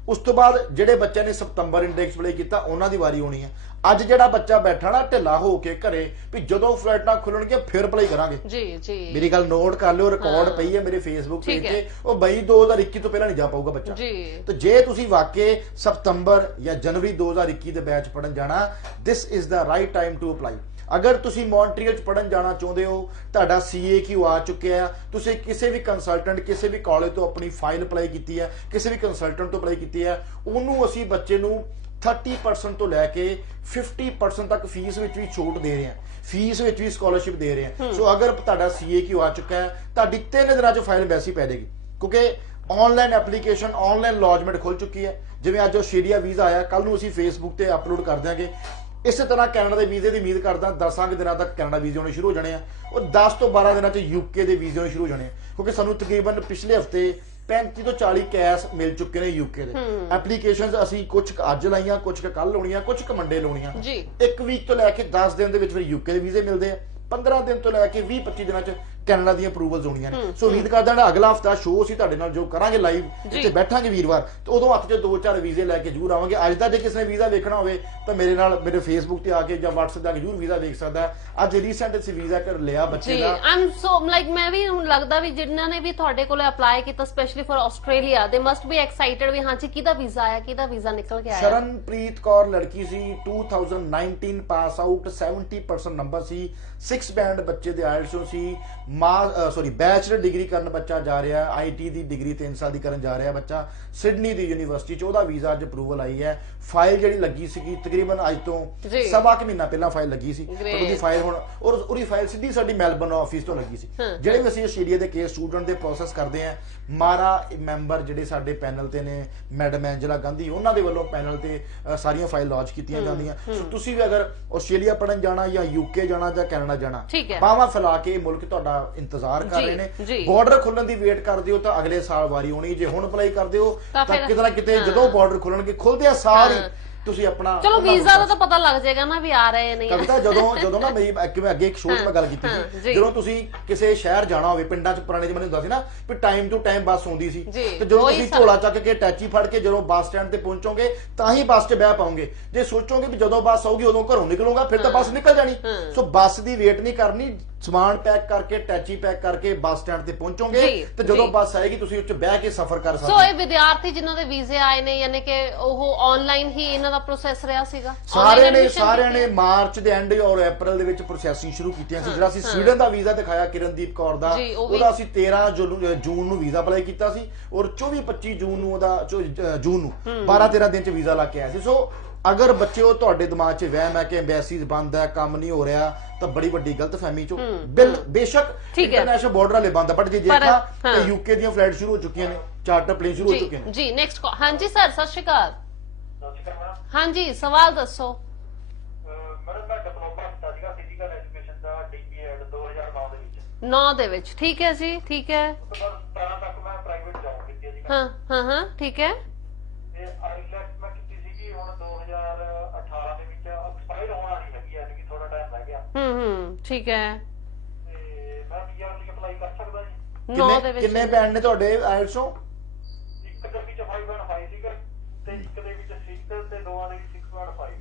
ਉਸ ਤੋਂ ਬਾਅਦ ਜਿਹੜੇ ਬੱਚਿਆਂ ਨੇ ਸਤੰਬਰ ਇੰਡੈਕਸ ਅਪਲਾਈ ਕੀਤਾ ਉਹਨਾਂ ਦੀ ਵਾਰੀ ਹੋਣੀ ਹੈ। ਅੱਜ ਜਿਹੜਾ ਬੱਚਾ ਬੈਠਾ ਨਾ ਢਿੱਲਾ ਹੋ ਕੇ ਘਰੇ ਵੀ ਜਦੋਂ ਫਲਾਈਟਾਂ ਖੁੱਲਣਗੀਆਂ ਫਿਰ ਅਪਲਾਈ ਕਰਾਂਗੇ, ਜੀ ਮੇਰੀ ਗੱਲ ਨੋਟ ਕਰ ਲਿਓ, ਰਿਕਾਰਡ ਪਈ ਹੈ ਮੇਰੇ ਫੇਸਬੁੱਕ ਪੇਜ ਤੇ, ਉਹ ਮਈ 2021 ਤੋਂ ਪਹਿਲਾਂ ਨਹੀਂ ਜਾ ਪਾਊਗਾ ਬੱਚਾ। ਤੇ ਜੇ ਤੁਸੀਂ ਵਾਕਈ ਸਤੰਬਰ ਜਾਂ ਜਨਵਰੀ 2021 ਦੇ ਬੈਚ ਪੜਨ ਜਾਣਾ, this is the right time to apply. ਅਗਰ ਤੁਸੀਂ ਮੌਂਟਰੀਅਲ 'ਚ ਪੜਨ ਜਾਣਾ ਚਾਹੁੰਦੇ ਹੋ, ਤੁਹਾਡਾ CAQ ਆ ਚੁੱਕਿਆ, ਤੁਸੀਂ ਕਿਸੇ ਵੀ ਕੰਸਲਟੈਂਟ ਕਿਸੇ ਵੀ ਕਾਲਜ ਤੋਂ ਆਪਣੀ ਫਾਈਲ ਅਪਲਾਈ ਕੀਤੀ ਹੈ, ਕਿਸੇ ਵੀ ਕੰਸਲਟੈਂਟ ਤੋਂ ਅਪਲਾਈ ਕੀਤੀ ਹੈ, ਉਹਨੂੰ ਅਸੀਂ ਬੱਚੇ ਨੂੰ 30% ਤੋਂ ਲੈ ਕੇ 50% ਤੱਕ ਫੀਸ ਵਿੱਚ ਵੀ ਛੋਟ ਦੇ ਰਹੇ ਹਾਂ, ਫੀਸ ਵਿੱਚ ਵੀ ਸਕਾਲਰਸ਼ਿਪ ਦੇ ਰਹੇ ਹਾਂ। ਸੋ ਅਗਰ ਤੁਹਾਡਾ CAQ ਆ ਚੁੱਕਾ ਹੈ, ਤੁਹਾਡੀ 3 ਦਿਨਾਂ 'ਚ ਫਾਈਲ ਵੈਸੀ ਪੈ ਜਾਏਗੀ, ਕਿਉਂਕਿ ਆਨਲਾਈਨ ਐਪਲੀਕੇਸ਼ਨ, ਆਨਲਾਈਨ ਲੌਜਮੈਂਟ ਖੁੱਲ ਚੁੱਕੀ ਹੈ। ਜਿਵੇਂ ਅੱਜ ਆਸਟ੍ਰੇਲੀਆ ਵੀਜ਼ਾ ਆਇਆ, ਕੱਲ ਨੂੰ ਅਸੀਂ ਫੇਸਬੁੱਕ ਤੇ ਅਪਲੋਡ ਕਰ ਦਿਆਂਗੇ। ਇਸੇ ਤਰ੍ਹਾਂ ਕੈਨੇਡਾ ਦੇ ਵੀਜ਼ੇ ਦੀ ਉਮੀਦ ਕਰਦਾ 10 ਦਿਨਾਂ ਤੱਕ ਕੈਨੇਡਾ ਵੀਜ਼ੇ ਹੋਣੇ ਸ਼ੁਰੂ ਹੋ ਜਾਣੇ ਆ, ਔਰ 10 ਤੋਂ 12 ਦਿਨਾਂ 'ਚ UK ਦੇ ਵੀਜ਼ੇ ਹੋਣੇ ਸ਼ੁਰੂ ਹੋ ਜਾਣੇ ਆ, ਕਿਉਂਕਿ ਸਾਨੂੰ ਤਕਰੀਬਨ ਪਿਛਲੇ ਹਫਤੇ 35 ਤੋਂ 40 ਕੈਸ ਮਿਲ ਚੁੱਕੇ ਨੇ UK ਦੇ। ਐਪਲੀਕੇਸ਼ਨਸ ਅਸੀਂ ਕੁਝ ਅੱਜ ਲਾਈਆਂ, ਕੁਝ ਕੱਲ ਲਾਉਣੀਆਂ, ਕੁਝ ਮੰਡੇ ਲਾਉਣੀਆਂ। ਇੱਕ ਵੀਕ ਤੋਂ ਲੈ ਕੇ 10 ਦਿਨ ਦੇ ਵਿੱਚ ਫਿਰ UK ਦੇ ਵੀਜ਼ੇ ਮਿਲਦੇ ਆ, 15 ਦਿਨ ਤੋਂ ਲੈ ਕੇ 20-25 ਦਿਨਾਂ 'ਚ ਕੈਨੇਡਾ ਦੀਆਂ ਅਪਰੂਵਲਸ ਹੋਣੀਆਂ ਨੇ। ਸੋ ਉਮੀਦ ਕਰਦਾ ਹਾਂ ਅਗਲਾ ਹਫਤਾ ਸ਼ੋਅ ਅਸੀਂ ਤੁਹਾਡੇ ਨਾਲ ਜੋ ਕਰਾਂਗੇ ਲਾਈਵ, ਇੱਥੇ ਬੈਠਾਂਗੇ ਵੀਰਵਾਰ, ਤੇ ਉਦੋਂ ਹੱਥ 'ਚ 2-4 ਵੀਜ਼ੇ ਲੈ ਕੇ ਜ਼ਰੂਰ ਆਵਾਂਗੇ। ਅੱਜ ਦਾ ਜੇ ਕਿਸੇ ਨੇ ਵੀਜ਼ਾ ਵੇਖਣਾ ਹੋਵੇ ਤਾਂ ਮੇਰੇ ਨਾਲ ਮੇਰੇ ਫੇਸਬੁੱਕ ਤੇ ਆ ਕੇ ਜਾਂ WhatsApp ਤੇ ਆ ਕੇ ਜ਼ਰੂਰ ਵੀਜ਼ਾ ਵੇਖ ਸਕਦਾ ਹੈ। ਅੱਜ ਰੀਸੈਂਟ ਅਸੀਂ ਵੀਜ਼ਾ ਕਰ ਲਿਆ ਬੱਚੇ ਦਾ। ਆਮ ਸੋ ਲਾਈਕ ਮੈਂ ਵੀ ਹੁਣ ਲੱਗਦਾ ਵੀ ਜਿਨ੍ਹਾਂ ਨੇ ਵੀ ਤੁਹਾਡੇ ਕੋਲ ਅਪਲਾਈ ਕੀਤਾ ਸਪੈਸ਼ਲੀ ਫॉर ਆਸਟ੍ਰੇਲੀਆ, ਦੇ ਮਸਟ ਬੀ ਐਕਸਾਈਟਡ ਵੀ ਹਾਂਜੀ ਕਿਹਦਾ ਵੀਜ਼ਾ ਆਇਆ, ਕਿਹਦਾ ਵੀਜ਼ਾ ਨਿਕਲ ਕੇ ਆਇਆ। ਸ਼ਰਨਪ੍ਰੀਤ ਕੌਰ ਲੜਕੀ ਸੀ, 2019 ਪਾਸ ਆਊਟ, 70% ਨੰਬਰ ਸੀ, 6 ਬੈਂਡ ਬੱਚੇ ਦੇ ਆਇਲਟਸ ਸੀ, ਬੈਚਲਰ ਡਿਗਰੀ ਕਰਨ ਬੱਚਾ ਜਾ ਰਿਹਾ, IT ਦੀ ਡਿਗਰੀ 3 ਸਾਲ ਦੀ ਕਰਨ ਜਾ ਰਿਹਾ ਬੱਚਾ, ਸਿਡਨੀ ਦੀ ਯੂਨੀਵਰਸਿਟੀ 'ਚ ਉਹਦਾ ਵੀਜ਼ਾ ਅੱਜ ਅਪਰੂਵਲ ਆਈ ਹੈ। ਫਾਈਲ ਜਿਹੜੀ ਲੱਗੀ ਸੀਗੀ ਤਕਰੀਬਨ ਅੱਜ ਤੋਂ ਸਵਾ ਕੁ ਮਹੀਨਾ ਪਹਿਲਾਂ ਫਾਈਲ ਲੱਗੀ ਸੀ, ਪਰ ਉਹਦੀ ਫਾਈਲ ਹੁਣ ਉਹਦੀ ਫਾਈਲ ਸਿੱਧੀ ਸਾਡੀ ਮੈਲਬਰਨ ਆਫਿਸ ਤੋਂ ਲੱਗੀ ਸੀ। ਜਿਹੜੇ ਵੀ ਅਸੀਂ ਆਸਟ੍ਰੇਲੀਆ ਦੇ ਕੇਸ ਸਟੂਡੈਂਟ ਦੇ ਪ੍ਰੋਸੈਸ ਕਰਦੇ ਆ, ਮਾਰਾ ਮੈਂਬਰ ਜਿਹੜੇ ਸਾਡੇ ਪੈਨਲ ਤੇ ਨੇ, ਮੈਡਮ ਐਂਜਲਾ ਗਾਂਧੀ, ਉਹਨਾਂ ਦੇ ਵੱਲੋਂ ਪੈਨਲ ਤੇ ਸਾਰੀਆਂ ਫਾਈਲ ਲਾਂਚ ਕੀਤੀਆਂ ਜਾਂਦੀਆਂ। ਸੋ ਤੁਸੀਂ ਵੀ ਅਗਰ ਆਸਟ੍ਰੇਲੀਆ ਪੜਨ ਜਾਣਾ ਜਾਂ UK ਜਾਣਾ ਜਾਂ ਕੈਨੇਡਾ ਜਾਣਾ, ਬਾਹਾਂ ਫੈਲਾ ਕੇ ਮੁਲਕ ਤੁਹਾਡਾ ਇੰਤਜ਼ਾਰ ਕਰ ਰਹੇ ਨੇ। ਬਾਰਡਰ ਖੁੱਲਣ ਦੀ ਵੇਟ ਕਰਦੇ ਹੋ ਤਾਂ ਅਗਲੇ ਸਾਲ ਵਾਰੀ ਹੋਣੀ, ਜੇ ਹੁਣ ਅਪਲਾਈ ਕਰਦੇ ਹੋ ਤਾਂ ਕਿਤੇ ਨਾ ਕਿਤੇ ਜਦੋਂ ਬਾਰਡਰ ਖੁੱਲਣਗੇ, ਖੁੱਲਦੇ ਆ ਸਾਰ ਹੀ ਤੁਸੀਂ ਆਪਣਾ ਚਲੋ ਵੀਜ਼ਾ ਦਾ ਤਾਂ ਪਤਾ ਲੱਗ ਜਾਏਗਾ ਨਾ ਵੀ ਆ ਰਹੇ ਨੇ। ਕਵਿਤਾ ਜਦੋਂ ਨਾ ਮੇਰੀ ਅੱਗੇ ਇੱਕ ਸ਼ੋਅ 'ਚ ਮੈਂ ਗੱਲ ਕੀਤੀ ਸੀ, ਜਦੋਂ ਤੁਸੀਂ ਕਿਸੇ ਸ਼ਹਿਰ ਜਾਣਾ ਹੋਵੇ, ਪਿੰਡਾਂ 'ਚ ਪੁਰਾਣੇ ਜ਼ਮਾਨੇ ਹੁੰਦਾ ਸੀ ਨਾ ਵੀ ਟਾਈਮ ਟੂ ਟਾਈਮ ਬੱਸ ਆਉਂਦੀ ਸੀ, ਤੇ ਜਦੋਂ ਤੁਸੀਂ ਝੋਲਾ ਚੱਕ ਕੇ ਟੈਚੀ ਫੜ ਕੇ ਜਦੋਂ ਬੱਸ ਸਟੈਂਡ ਤੇ ਪਹੁੰਚੋਗੇ ਤਾਂ ਹੀ ਬੱਸ 'ਚ ਬਹਿ ਪਾਓਗੇ। ਜੇ ਸੋਚੋਗੇ ਵੀ ਜਦੋਂ ਬੱਸ ਆਊਗੀ ਉਦੋਂ ਘਰੋਂ ਨਿਕਲੂਗਾ, ਫਿਰ ਤਾਂ ਬੱਸ ਨਿਕਲ ਜਾਣੀ। ਸੋ ਬੱਸ ਦੀ ਵੇਟ ਨਹੀਂ ਕਰਨੀ, ਸਮਾਨ ਪੈਕ ਕਰਕੇ, ਟੈਚੀ ਪੈਕ ਕਰਕੇ ਬੱਸ ਸਟੈਂਡ ਤੇ ਪਹੁੰਚੋਗੇ, ਤੇ ਜਦੋਂ ਬੱਸ ਆਏਗੀ ਤੁਸੀਂ ਉੱਚ ਬਹਿ ਕੇ ਸਫ਼ਰ ਕਰ ਸਕਦੇ ਹੋ। ਸੋ ਇਹ ਵਿਦਿਆਰਥੀ ਜਿਨ੍ਹਾਂ ਦੇ ਵੀਜ਼ੇ ਆਏ ਨੇ, ਯਾਨੀ ਕਿ ਉਹ ਆਨਲਾਈਨ ਹੀ ਇਹਨਾਂ ਦਾ ਪ੍ਰੋਸੈਸ ਰਿਹਾ ਸੀਗਾ। ਸਾਰਿਆਂ ਨੇ ਮਾਰਚ ਦੇ ਐਂਡ ਔਰ ਅਪ੍ਰੈਲ ਦੇ ਵਿੱਚ ਪ੍ਰੋਸੈਸਿੰਗ ਸ਼ੁਰੂ ਕੀਤੀਆਂ ਸੀ। ਜਿਹੜਾ ਅਸੀਂ ਸਵੀਡਨ ਦਾ ਵੀਜ਼ਾ ਦਿਖਾਇਆ ਕਿਰਨਦੀਪ ਕੌਰ ਦਾ, ਉਹਦਾ ਅਸੀਂ 13 ਜੂਨ ਨੂੰ ਵੀਜ਼ਾ ਅਪਲਾਈ ਕੀਤਾ ਸੀ, ਔਰ 24-25 ਜੂਨ ਨੂੰ 12-13 ਦਿਨ 'ਚ ਵੀਜ਼ਾ ਲਾ ਕੇ ਆਇਆ ਸੀ। ਸੋ ਅਗਰ ਬੱਚੇ ਉਹ ਤੁਹਾਡੇ ਦਿਮਾਗ 'ਚ ਵਹਿਮ ਹੈ ਕਿ ਐਮਬੈਸੀਜ਼ ਬੰਦ ਹੈ, ਕੰਮ ਨਹੀਂ ਹੋ ਰਿਹਾ, ਤਾਂ ਬੜੀ ਵੱਡੀ ਗਲਤਫਹਿਮੀ 'ਚੋਂ ਬੇਸ਼ੱਕ ਇੰਟਰਨੈਸ਼ਨਲ ਬਾਰਡਰ ਵਾਲੇ ਬੰਦ, ਬਟ ਜੇ ਦੇਖਾ ਤਾਂ UK ਦੀਆਂ ਫਲਾਈਟ ਸ਼ੁਰੂ ਹੋ ਚੁੱਕੀਆਂ ਨੇ, ਚਾਰਟਰ ਪਲੇਨ ਸ਼ੁਰੂ ਹੋ ਚੁੱਕੇ ਨੇ। ਜੀ ਨੈਕਸਟ ਹਾਂਜੀ ਸਰ, ਸਤਿ ਸ਼੍ਰੀ ਅਕਾਲ। ਹਾਂਜੀ ਸਵਾਲ ਦੱਸੋ। ਮੈਡਮ ਮੈਂ ਡਿਪਲੋਮਾ ਕੀਤਾ ਸੀਗਾ ਫਿਜ਼ੀਕਲ ਐਜੂਕੇਸ਼ਨ ਦਾ DPEd 2009 ਦੇ ਵਿੱਚ। 9 ਦੇ ਵਿੱਚ, ਠੀਕ ਹੈ ਜੀ, ਠੀਕ ਹੈ। ਉਸ ਤੋਂ ਬਾਅਦ 17 ਤੱਕ ਮੈਂ ਪ੍ਰਾਈਵੇਟ ਜੌਬ ਕੀਤੀ ਸੀ। ਹਾਂ ਠੀਕ ਹੈ। ਤੇ ਆਈਲੈਟਸ ਮੈਂ ਕੀਤੀ ਸੀਗੀ, ਹੁਣ 2018 ਦੇ ਵਿੱਚ ਐਕਸਪਾਇਰ ਹੋਣ ਵਾਲੀ ਹੈਗੀ, ਯਾਨੀ ਕਿ ਥੋੜਾ ਟਾਈਮ ਰਹਿ ਗਿਆ। ਠੀਕ ਹੈ। ਤੇ ਮੈਂ PR ਲਈ ਅਪਲਾਈ ਕਰ ਸਕਦਾ ਜੀ? 9 ਦੇ ਵਿੱਚ ਕਿੰਨੇ ਬੈਂਡ ਨੇ ਤੁਹਾਡੇ ਆਇਲਟਸ ਤੋਂ?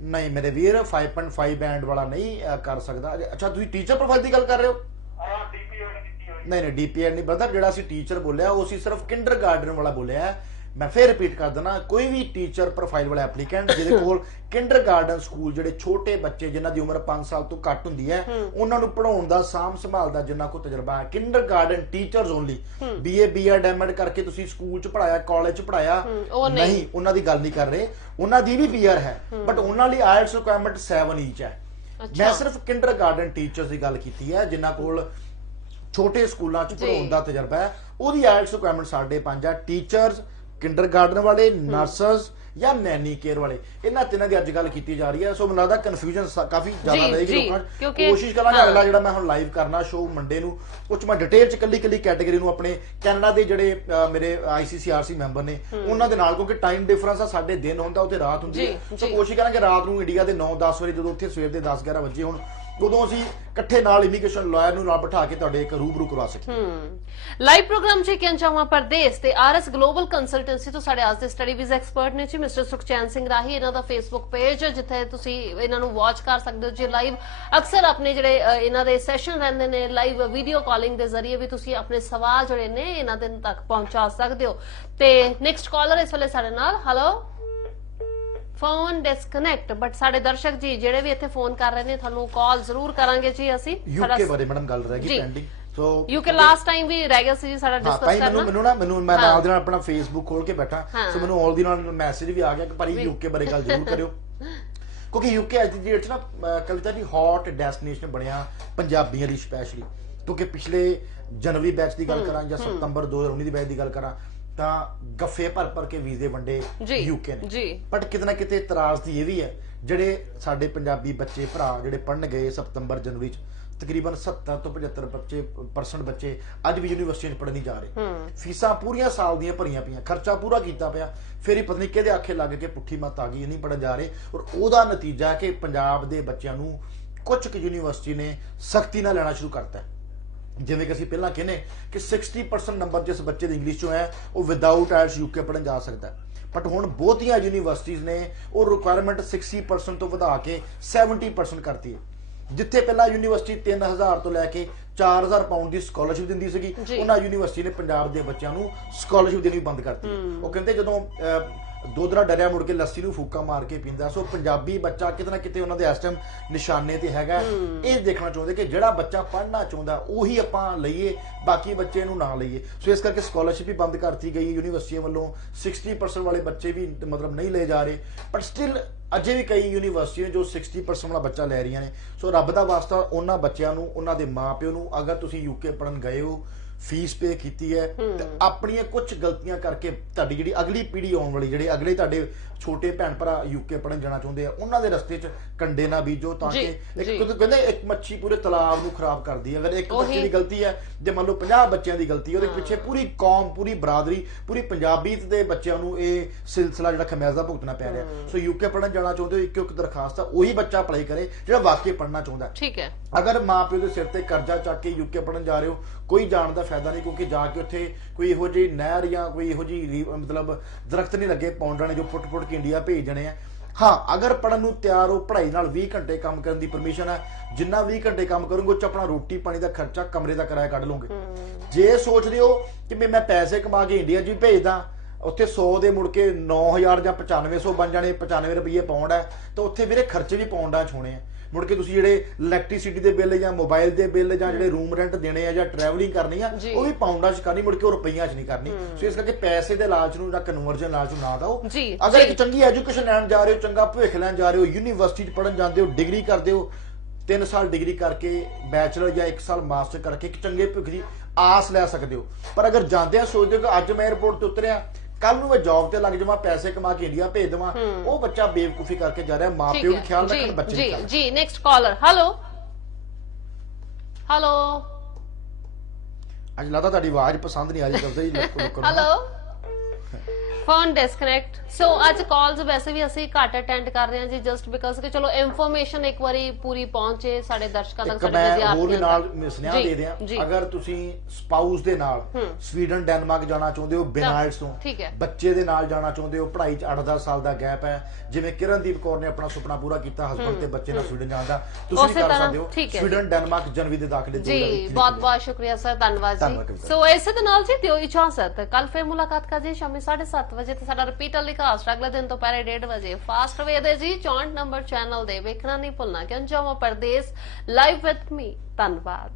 ਨਹੀਂ ਮੇਰੇ ਵੀਰ 5.5 ਬੈਂਡ ਵਾਲਾ ਨਹੀਂ ਕਰ ਸਕਦਾ। ਅੱਛਾ ਤੁਸੀਂ ਟੀਚਰ ਪ੍ਰੋਫਾਈਲ ਦੀ ਗੱਲ ਕਰ ਰਹੇ ਹੋ? ਹਾਂ ਡੀਪੀਐਡ ਕੀਤੀ ਹੋਈ। ਨਹੀਂ ਡੀਪੀਐਡ ਨਹੀਂ ਬ੍ਰਦਰ, ਜਿਹੜਾ ਅਸੀਂ ਟੀਚਰ ਬੋਲਿਆ ਉਹ ਅਸੀਂ ਸਿਰਫ ਕਿੰਡਰਗਾਰਟਨ ਵਾਲਾ ਬੋਲਿਆ ਹੈ। ਮੈਂ ਫੇਰ ਰਿਪੀਟ ਕਰ ਦਿੰਦਾ, ਕੋਈ ਵੀ ਟੀਚਰ ਪ੍ਰੋਫਾਈਲ ਵਾਲਾ ਐਪਲੀਕੈਂਟ ਜਿਹਦੇ ਕੋਲ ਕਿੰਡਰਗਾਰਟਨ ਸਕੂਲ, ਜਿਹੜੇ ਛੋਟੇ ਬੱਚੇ ਜਿਨ੍ਹਾਂ ਦੀ ਉਮਰ 5 ਸਾਲ ਤੋਂ ਘੱਟ ਹੁੰਦੀ ਹੈ, ਉਹਨਾਂ ਨੂੰ ਪੜਾਉਣ ਦਾ ਸਾਂਭ ਸੰਭਾਲ ਦਾ ਜਿੰਨਾ ਕੋ ਤਜਰਬਾ ਹੈ, kindergarten teachers only, BA BEd MEd ਕਰਕੇ ਤੁਸੀਂ ਸਕੂਲ ਚ ਪੜਾਇਆ, ਕਾਲਜ ਚ ਪੜਾਇਆ, ਨਹੀਂ ਉਹਨਾਂ ਦੀ ਗੱਲ ਨਹੀਂ ਕਰ ਰਹੇ। ਉਹਨਾਂ ਦੀ ਵੀ ਪੀਆਰ ਹੈ ਬਟ ਉਹਨਾਂ ਲਈ ਆਇਲਟਸ ਰਿਕੁਆਇਰਮੈਂਟ 7 ਈਚ ਹੈ। ਮੈਂ ਸਿਰਫ ਕਿੰਡਰਗਾਰਟਨ ਟੀਚਰਸ ਦੀ ਗੱਲ ਕੀਤੀ ਹੈ ਜਿਨ੍ਹਾਂ ਕੋਲ ਛੋਟੇ ਸਕੂਲਾਂ ਚ ਪੜਾਉਣ ਦਾ ਤਜਰਬਾ ਹੈ, ਉਹਦੀ ਆਇਲਟਸ ਰਿਕੁਆਇਰਮੈਂਟ 5.5 ਹੈ। ਟੀਚਰਸ, ਕਿੰਡਰਗਾਰਟਨ ਵਾਲੇ, ਨਰਸਸ ਜਾਂ ਨੈਨੀ ਕੇਅਰ ਵਾਲੇ, ਇਹਨਾਂ ਤਿੰਨਾਂ ਦੀ ਅੱਜ ਗੱਲ ਕੀਤੀ ਜਾ ਰਹੀ ਹੈ। ਸੋ ਮੈਨੂੰ ਲੱਗਦਾ ਕਨਫਿਊਜ਼ਨ ਕਾਫੀ ਜ਼ਿਆਦਾ ਰਹੇਗੀ ਲੋਕਾਂ ਚ। ਕੋਸ਼ਿਸ਼ ਕਰਾਂਗੇ ਅਗਲਾ ਜਿਹੜਾ ਮੈਂ ਹੁਣ ਲਾਈਵ ਕਰਨਾ ਸ਼ੋਅ ਮੰਡੇ ਨੂੰ, ਉਸ ਮੈਂ ਡਿਟੇਲ ਚ ਕੱਲੀ ਕੈਟੇਗਰੀ ਨੂੰ ਆਪਣੇ ਕੈਨੇਡਾ ਦੇ ਜਿਹੜੇ ਮੇਰੇ ICCRC ਮੈਂਬਰ ਨੇ ਉਹਨਾਂ ਦੇ ਨਾਲ, ਕਿਉਂਕਿ ਟਾਈਮ ਡਿਫਰੈਂਸ ਆ, ਸਾਡੇ ਦਿਨ ਹੁੰਦਾ ਉੱਥੇ ਰਾਤ ਹੁੰਦੀ ਹੈ। ਸੋ ਕੋਸ਼ਿਸ਼ ਕਰਾਂਗੇ ਰਾਤ ਨੂੰ ਇੰਡੀਆ ਦੇ 9-10 ਵਜੇ, ਜਦੋਂ ਉੱਥੇ ਸਵੇਰ ਦੇ 10-11 ਵਜੇ ਹੁਣ, ਉਦੋਂ ਅਸੀਂ ਇਕੱਠੇ ਨਾਲ ਇਮੀਗ੍ਰੇਸ਼ਨ ਲਾਇਰ ਨੂੰ ਨਾਲ ਬਿਠਾ ਕੇ ਤੁਹਾਡੇ ਇੱਕ ਰੂਬਰੂ ਕਰਵਾ ਸਕੀਏ। ਲਾਈਵ ਪ੍ਰੋਗਰਾਮ ਚ ਕਹਿਣਾ ਚਾਹਾਂ ਪ੍ਰਦੇਸ਼ ਤੇ RS ਗਲੋਬਲ ਕੰਸਲਟੈਂਸੀ ਤੋਂ ਸਾਡੇ ਅੱਜ ਦੇ ਸਟੱਡੀ ਵੀਜ਼ਾ ਐਕਸਪਰਟ ਨੇ ਜੀ ਮਿਸਟਰ ਸੁਖਚੈਨ ਸਿੰਘ ਰਾਹੀ। ਇਹਨਾਂ ਦਾ ਫੇਸਬੁੱਕ ਪੇਜ ਜਿੱਥੇ ਤੁਸੀਂ ਇਹਨਾਂ ਨੂੰ ਵਾਚ ਕਰ ਸਕਦੇ ਹੋ ਜੀ ਲਾਈਵ। ਅਕਸਰ ਆਪਣੇ ਜਿਹੜੇ ਇਹਨਾਂ ਦੇ ਸੈਸ਼ਨ ਰਹਿੰਦੇ ਨੇ ਲਾਈਵ ਵੀਡੀਓ ਕਾਲਿੰਗ ਦੇ ਜ਼ਰੀਏ ਵੀ ਤੁਸੀਂ ਆਪਣੇ ਸਵਾਲ ਜਿਹੜੇ ਨੇ ਇਹਨਾਂ ਦੇ ਤੱਕ ਪਹੁੰਚਾ ਸਕਦੇ ਹੋ। ਤੇ ਨੈਕਸਟ ਕਾਲਰ ਇਸ ਵੇਲੇ ਸਾਡੇ ਨਾਲ। ਹੈਲੋ, ਫੋਨ ਡਿਸਕਨੈਕਟ, ਬਟ ਸਾਡੇ ਦਰਸ਼ਕ ਜੀ ਜਿਹੜੇ ਵੀ ਇੱਥੇ ਫੋਨ ਕਰ ਰਹੇ ਨੇ ਤੁਹਾਨੂੰ ਕਾਲ ਜ਼ਰੂਰ ਕਰਾਂਗੇ ਜੀ ਅਸੀਂ। ਯੂਕੇ ਬਾਰੇ ਮੈਡਮ ਗੱਲ ਰਹਿ ਗਈ pending. So UK last time ਵੀ ਰਹਿ ਗਿਆ ਸੀ ਜੀ ਸਾਡਾ ਡਿਸਕਸ ਕਰਨਾ। ਮੈਨੂੰ ਮੈਂ ਨਾਲ ਦੇ ਨਾਲ ਆਪਣਾ ਫੇਸਬੁੱਕ ਖੋਲ ਕੇ ਬੈਠਾ, ਸੋ ਮੈਨੂੰ ਆਲ ਦੀ ਨਾਲ ਮੈਸੇਜ ਵੀ ਆ ਗਿਆ ਕਿ ਭਾਈ ਯੂਕੇ ਬਾਰੇ ਗੱਲ ਜ਼ਰੂਰ ਕਰਿਓ, ਕਿਉਂਕਿ ਯੂਕੇ ਅੱਜ ਦੀ ਡੇਟ 'ਚ ਨਾ ਕਵਿਤਾ ਦੀ ਹੌਟ ਡੈਸਟੀਨੇਸ਼ਨ ਬਣਿਆ ਪੰਜਾਬੀਆਂ ਦੀ ਸਪੈਸ਼ਲੀ। ਕਿਉਂਕਿ ਪਿਛਲੇ ਜਨਵਰੀ ਬੈਚ ਦੀ ਗੱਲ ਕਰਾਂ ਜਾਂ ਸਤੰਬਰ 2019 ਦੀ ਬੈਚ ਦੀ ਗੱਲ ਕਰਾਂ ਤਾਂ ਗੱਫੇ ਭਰ ਕੇ ਵੀਜ਼ੇ ਵੰਡੇ ਯੂਕੇ ਨੇ। ਬਟ ਕਿਤੇ ਨਾ ਕਿਤੇ ਇਤਰਾਜ਼ ਦੀ ਇਹ ਵੀ ਹੈ, ਜਿਹੜੇ ਸਾਡੇ ਪੰਜਾਬੀ ਬੱਚੇ ਭਰਾ ਜਿਹੜੇ ਪੜ੍ਹਨ ਗਏ ਸਤੰਬਰ ਜਨਵਰੀ 'ਚ, ਤਕਰੀਬਨ 70 ਤੋਂ 75% ਬੱਚੇ ਅੱਜ ਵੀ ਯੂਨੀਵਰਸਿਟੀਆਂ 'ਚ ਪੜ੍ਹਨ ਨਹੀਂ ਜਾ ਰਹੇ। ਫੀਸਾਂ ਪੂਰੀਆਂ ਸਾਲ ਦੀਆਂ ਭਰੀਆਂ ਪਈਆਂ, ਖਰਚਾ ਪੂਰਾ ਕੀਤਾ ਪਿਆ, ਫਿਰ ਹੀ ਪਤਾ ਨਹੀਂ ਕਿਹਦੇ ਆਖੇ ਲੱਗ ਕੇ ਪੁੱਠੀ ਮੱਤ ਆ ਗਈ, ਨਹੀਂ ਪੜ੍ਹਨ ਜਾ ਰਹੇ। ਔਰ ਉਹਦਾ ਨਤੀਜਾ ਕਿ ਪੰਜਾਬ ਦੇ ਬੱਚਿਆਂ ਨੂੰ ਕੁਝ ਕੁ ਯੂਨੀਵਰਸਿਟੀ ਨੇ ਸਖਤੀ ਨਾਲ ਲੈਣਾ ਸ਼ੁਰੂ ਕਰਤਾ। ਜਿਵੇਂ ਕਿ ਅਸੀਂ ਪਹਿਲਾਂ ਕਹਿੰਦੇ ਕਿ 60% ਨੰਬਰ ਜਿਸ ਬੱਚੇ ਦੇ ਇੰਗਲਿਸ਼ ਚੋਂ ਹੈ ਉਹ ਵਿਦਆਊਟ ਆਇਲਟਸ ਯੂਕੇ ਪੜ੍ਹਨ ਜਾ ਸਕਦਾ, ਬਟ ਹੁਣ ਬਹੁਤੀਆਂ ਯੂਨੀਵਰਸਿਟੀਜ਼ ਨੇ ਉਹ ਰਿਕੁਆਇਰਮੈਂਟ 60% ਤੋਂ ਵਧਾ ਕੇ 70% ਕਰਤੀ ਹੈ। ਜਿੱਥੇ ਪਹਿਲਾਂ ਯੂਨੀਵਰਸਿਟੀ 3000 ਤੋਂ ਲੈ ਕੇ 4000 ਪਾਉਂਡ ਦੀ ਸਕਾਲਰਸ਼ਿਪ ਦਿੰਦੀ ਸੀਗੀ, ਉਹਨਾਂ ਯੂਨੀਵਰਸਿਟੀ ਨੇ ਪੰਜਾਬ ਦੇ ਬੱਚਿਆਂ ਨੂੰ ਸਕਾਲਰਸ਼ਿਪ ਦੇਣੀ ਬੰਦ ਕਰਤੀ। ਉਹ ਕਹਿੰਦੇ ਜਦੋਂ ਦੋਧਰਾ ਡਰਿਆ ਮੁੜ ਕੇ ਲੱਸੀ ਨੂੰ ਫੂਕਾ ਮਾਰ ਕੇ ਪੀਂਦਾ। ਸੋ ਪੰਜਾਬੀ ਬੱਚਾ ਕਿਤੇ ਨਾ ਕਿਤੇ ਉਹਨਾਂ ਦੇ ਇਸ ਟਾਈਮ ਨਿਸ਼ਾਨੇ ਤੇ ਹੈਗਾ। ਇਹ ਦੇਖਣਾ ਚਾਹੁੰਦੇ ਕਿ ਜਿਹੜਾ ਬੱਚਾ ਪੜ੍ਹਨਾ ਚਾਹੁੰਦਾ ਉਹੀ ਆਪਾਂ ਲਈਏ, ਬਾਕੀ ਬੱਚੇ ਨੂੰ ਨਾ ਲਈਏ। ਸੋ ਇਸ ਕਰਕੇ ਸਕਾਲਰਸ਼ਿਪ ਵੀ ਬੰਦ ਕਰਤੀ ਗਈ ਯੂਨੀਵਰਸਿਟੀਆਂ ਵੱਲੋਂ। 60% ਵਾਲੇ ਬੱਚੇ ਵੀ ਮਤਲਬ ਨਹੀਂ ਲਏ ਜਾ ਰਹੇ, ਪਰ ਸਟਿਲ ਅਜੇ ਵੀ ਕਈ ਯੂਨੀਵਰਸਿਟੀਆਂ ਜੋ 60% ਵਾਲਾ ਬੱਚਾ ਲੈ ਰਹੀਆਂ ਨੇ। ਸੋ ਰੱਬ ਦਾ ਵਾਸਤਾ ਉਹਨਾਂ ਬੱਚਿਆਂ ਨੂੰ, ਉਹਨਾਂ ਦੇ ਮਾਪਿਓ ਨੂੰ, ਅਗਰ ਤੁਸੀਂ ਯੂਕੇ ਪੜ੍ਹਨ ਗਏ ਹੋ, ਫੀਸ ਪੇ ਕੀਤੀ ਹੈ ਤੇ ਆਪਣੀਆਂ ਕੁਝ ਗਲਤੀਆਂ ਕਰਕੇ ਤੁਹਾਡੀ ਜਿਹੜੀ ਅਗਲੀ ਪੀੜ੍ਹੀ ਆਉਣ ਵਾਲੀ, ਜਿਹੜੇ ਅਗਲੇ ਤੁਹਾਡੇ ਛੋਟੇ ਭੈਣ ਭਰਾ ਯੂਕੇ ਪੜ੍ਹਨ ਜਾਣਾ ਚਾਹੁੰਦੇ ਆ, ਉਹਨਾਂ ਦੇ ਰਸਤੇ 'ਚ ਕੰਡੇ ਨਾ ਬੀਜੋ, ਤਾਂ ਕਿ ਕਹਿੰਦੇ ਇੱਕ ਮੱਛੀ ਪੂਰੇ ਤਲਾਬ ਨੂੰ ਖਰਾਬ ਕਰਦੀ ਹੈ। ਅਗਰ ਇੱਕ ਬੱਚੇ ਦੀ ਗਲਤੀ ਹੈ, ਜੇ ਮੰਨ ਲਓ 50 ਬੱਚਿਆਂ ਦੀ ਗਲਤੀ, ਉਹਦੇ ਪਿੱਛੇ ਪੂਰੀ ਕੌਮ, ਪੂਰੀ ਬਰਾਦਰੀ, ਪੂਰੀ ਪੰਜਾਬੀਅਤ ਦੇ ਬੱਚਿਆਂ ਨੂੰ ਇਹ ਸਿਲਸਿਲਾ ਜਿਹੜਾ ਖਮਿਆਜ਼ਾ ਭੁਗਤਣਾ ਪੈ ਰਿਹਾ। ਸੋ ਯੂਕੇ ਪੜ੍ਹਨ ਜਾਣਾ ਚਾਹੁੰਦੇ ਹੋ, ਇੱਕ ਦਰਖਾਸਤ ਆ, ਉਹੀ ਬੱਚਾ ਅਪਲਾਈ ਕਰੇ ਜਿਹੜਾ ਵਾਕਈ ਪੜ੍ਹਨਾ ਚਾਹੁੰਦਾ। ਠੀਕ ਹੈ। ਅਗਰ ਮਾਂ ਪਿਓ ਦੇ ਸਿਰ ਤੇ ਕਰਜ਼ਾ ਚੱਕ ਕੇ ਯੂਕੇ ਪੜ੍ਹਨ ਜਾ ਰਹੇ ਹੋ, ਕੋਈ ਜਾਣ ਦਾ ਫਾਇਦਾ ਨਹੀਂ, ਕਿਉਂਕਿ ਜਾ ਕੇ ਉੱਥੇ ਕੋਈ ਇਹੋ ਜਿਹੀ ਨਹਿਰ ਜਾਂ ਕੋਈ ਇਹੋ ਜਿਹੀ ਮਤਲਬ ਦਰਖਤ ਨਹੀਂ ਲੱਗੇ ਪੌਂਡਾਂ ਨੇ ਜੋ ਪੁੱਟ ਕੇ ਇੰਡੀਆ ਭੇਜ ਦੇਣੇ ਆ। ਹਾਂ, ਅਗਰ ਪੜ੍ਹਨ ਨੂੰ ਤਿਆਰ ਹੋ, ਪੜ੍ਹਾਈ ਨਾਲ 20 ਘੰਟੇ ਕੰਮ ਕਰਨ ਦੀ ਪਰਮਿਸ਼ਨ ਹੈ। ਜਿੰਨਾ 20 ਘੰਟੇ ਕੰਮ ਕਰੋਗੇ ਉਹ 'ਚ ਆਪਣਾ ਰੋਟੀ ਪਾਣੀ ਦਾ ਖਰਚਾ, ਕਮਰੇ ਦਾ ਕਿਰਾਇਆ ਕੱਢ ਲਓਗੇ। ਜੇ ਸੋਚਦੇ ਹੋ ਕਿ ਮੈਂ ਪੈਸੇ ਕਮਾ ਕੇ ਇੰਡੀਆ 'ਚ ਵੀ ਭੇਜਦਾ, ਉੱਥੇ 100 ਦੇ ਮੁੜ ਕੇ 9000 ਜਾਂ 9500 ਬਣ ਜਾਣੇ, 95 ਰੁਪਏ ਪਾਉਂਡ ਹੈ, ਤਾਂ ਉੱਥੇ ਵੀਰੇ ਖਰਚੇ ਵੀ ਪਾਉਂਡਾਂ 'ਚ ਹੋਣੇ ਆ। ਮੁੜ ਕੇ ਤੁਸੀਂ ਜਿਹੜੇ ਇਲੈਕਟ੍ਰਿਸਿਟੀ ਦੇ ਬਿੱਲ ਜਾਂ ਮੋਬਾਈਲ ਦੇ ਬਿੱਲ ਜਾਂ ਜਿਹੜੇ ਰੂਮ ਰੈਂਟ ਦੇਣੇ ਆ ਜਾਂ ਟਰੈਵਲਿੰਗ ਕਰਨੀ ਆ, ਉਹ ਵੀ ਪਾਉਂਡਾਂ 'ਚ ਕਰਨੀ, ਮੁੜ ਕੇ ਉਹ ਰੁਪਈਆਂ 'ਚ ਨਹੀਂ ਕਰਨੀ। ਸੋ ਇਸ ਕਰਕੇ ਪੈਸੇ ਦੇ ਲਾਲਚ ਨੂੰ ਜਾਂ ਕਨਵਰਜਨ ਲਾਲਚ ਨੂੰ ਨਾ ਦਿਓ। ਅਗਰ ਇੱਕ ਚੰਗੀ ਐਜੂਕੇਸ਼ਨ ਲੈਣ ਜਾ ਰਹੇ ਹੋ, ਚੰਗਾ ਭਵਿੱਖ ਲੈਣ ਜਾ ਰਹੇ ਹੋ, ਯੂਨੀਵਰਸਿਟੀ 'ਚ ਪੜ੍ਹਨ ਜਾਂਦੇ ਹੋ, ਡਿਗਰੀ ਕਰਦੇ ਹੋ, 3 ਸਾਲ ਡਿਗਰੀ ਕਰਕੇ ਬੈਚਲਰ ਜਾਂ 1 ਸਾਲ ਮਾਸਟਰ ਕਰਕੇ ਇੱਕ ਚੰਗੇ ਭਵਿੱਖ ਦੀ ਆਸ ਲੈ ਸਕਦੇ ਹੋ। ਪਰ ਅਗਰ ਜਾਂਦੇ ਆ ਸੋਚਦੇ ਹੋ ਕਿ ਅੱਜ ਮੈਂ 에ਅਰਪੋਰਟ ਤੇ ਉਤਰਿਆ, ਕੱਲ ਨੂੰ ਮੈਂ ਜੌਬ ਤੇ ਲੱਗ ਜਾਵਾਂ, ਪੈਸੇ ਕਮਾ ਕੇ ਇੰਡੀਆ ਭੇਜ ਦੇਵਾਂ, ਉਹ ਬੱਚਾ ਬੇਵਕੂਫੀ ਕਰਕੇ ਜਾ ਰਿਹਾ। ਮਾਂ ਪਿਓ ਵੀ ਖਿਆਲ ਰੱਖਣ, ਬੱਚੇ ਵੀ ਖਿਆਲ। ਜੀ ਨੈਕਸਟ ਕਾਲਰ। ਹੈਲੋ ਹੈਲੋ, ਅੱਜ ਲੱਗਦਾ ਤੁਹਾਡੀ ਆਵਾਜ਼ ਪਸੰਦ ਨਹੀਂ ਆ ਰਹੀ ਕਰਦੇ ਜੀ ਲੋਕਾਂ ਨੂੰ। Hello phone disconnect. ਸੋ ਅੱਜ ਕਾਲਸ ਵੈਸੇ ਵੀ ਅਸੀਂ ਘੱਟ ਅਟੈਂਡ ਕਰ ਰਹੇ ਹਾਂ ਜੀ, ਜਸਟ ਬਿਕਾਜ਼ ਕਿ ਚਲੋ ਇਨਫੋਰਮੇਸ਼ਨ ਇੱਕ ਵਾਰੀ ਪੂਰੀ ਪਹੁੰਚੇ ਸਾਡੇ ਦਰਸ਼ਕਾਂ ਤੱਕ, ਇੱਕ ਸਾਡੇ ਮੈਂ ਹੋਰ ਵੀ ਵਿਦਿਆਰਥੀਆਂ ਨਾਲ ਤੱਕ। ਸੁਨੇਹਾ ਜੀ, ਦੇ ਦਿਆਂ, ਜੀ। ਅਗਰ ਤੁਸੀਂ ਸਪਾਊਸ ਦੇ ਨਾਲ ਸਵੀਡਨ ਡੈਨਮਾਰਕ ਜਾਣਾ ਚਾਹੁੰਦੇ ਹੋ ਬਿਨਾਂ ਆਇਲਸ ਤੋਂ, ਠੀਕ ਹੈ। ਬੱਚੇ ਦੇ ਨਾਲ ਜਾਣਾ ਚਾਹੁੰਦੇ ਹੋ, ਪੜ੍ਹਾਈ 'ਚ 8-10 ਸਾਲ ਦਾ ਗੈਪ ਹੈ, ਜਿਵੇਂ ਕਿਰਨਦੀਪ ਕੌਰ ਨੇ ਆਪਣਾ ਸੁਪਨਾ ਪੂਰਾ ਕੀਤਾ ਹਸਬੰਡ ਤੇ ਬੱਚੇ ਨਾਲ ਸਵੀਡਨ ਜਾਣ ਦਾ, ਤੁਸੀਂ ਵੀ ਉਸੇ ਕਰ ਤਰ੍ਹਾਂ, ਸਕਦੇ ਹੋ। ਠੀਕ ਹੈ। ਸਵੀਡਨ ਡੈਨਮਾਰਕ ਜਨਵਰੀ ਦੇ ਦਾਖਲੇ ਜੀ ਬਹੁਤ ਬਹੁਤ ਸ਼ੁਕਰੀਆ ਸਰ, ਧੰਨਵਾਦ ਧੰਨਵਾਦ ਜੀ। ਕਵਿਤਾ। ਸੋ ਇਸੇ ਦੇ ਨਾਲ ਜੀ ਦਿਓ ਇਜਾਜ਼ਤ, ਕੱਲ ਫਿਰ ਮੁਲਾਕਾਤ ਕਰਦੇ ਸ਼ਾਮੀ 7:30 ਵਜੇ ਤੇ ਸਾਡਾ ਰਿਪੀਟ ਟੈਲੀਕਾਸਟ ਅਗਲੇ ਦਿਨ ਦੁਪਹਿਰੇ 1:30 ਵਜੇ ਫਾਸਟ ਵੇ ਦੇ ਜੀ 64 ਨੰਬਰ ਚੈਨਲ ਦੇ ਵੇਖਣਾ ਨਹੀਂ ਭੁੱਲਣਾ ਕਿ ਅੰਜਾਮਾ ਪਰਦੇਸ ਲਾਈਵ ਵਿਦ ਮੀ। ਧੰਨਵਾਦ।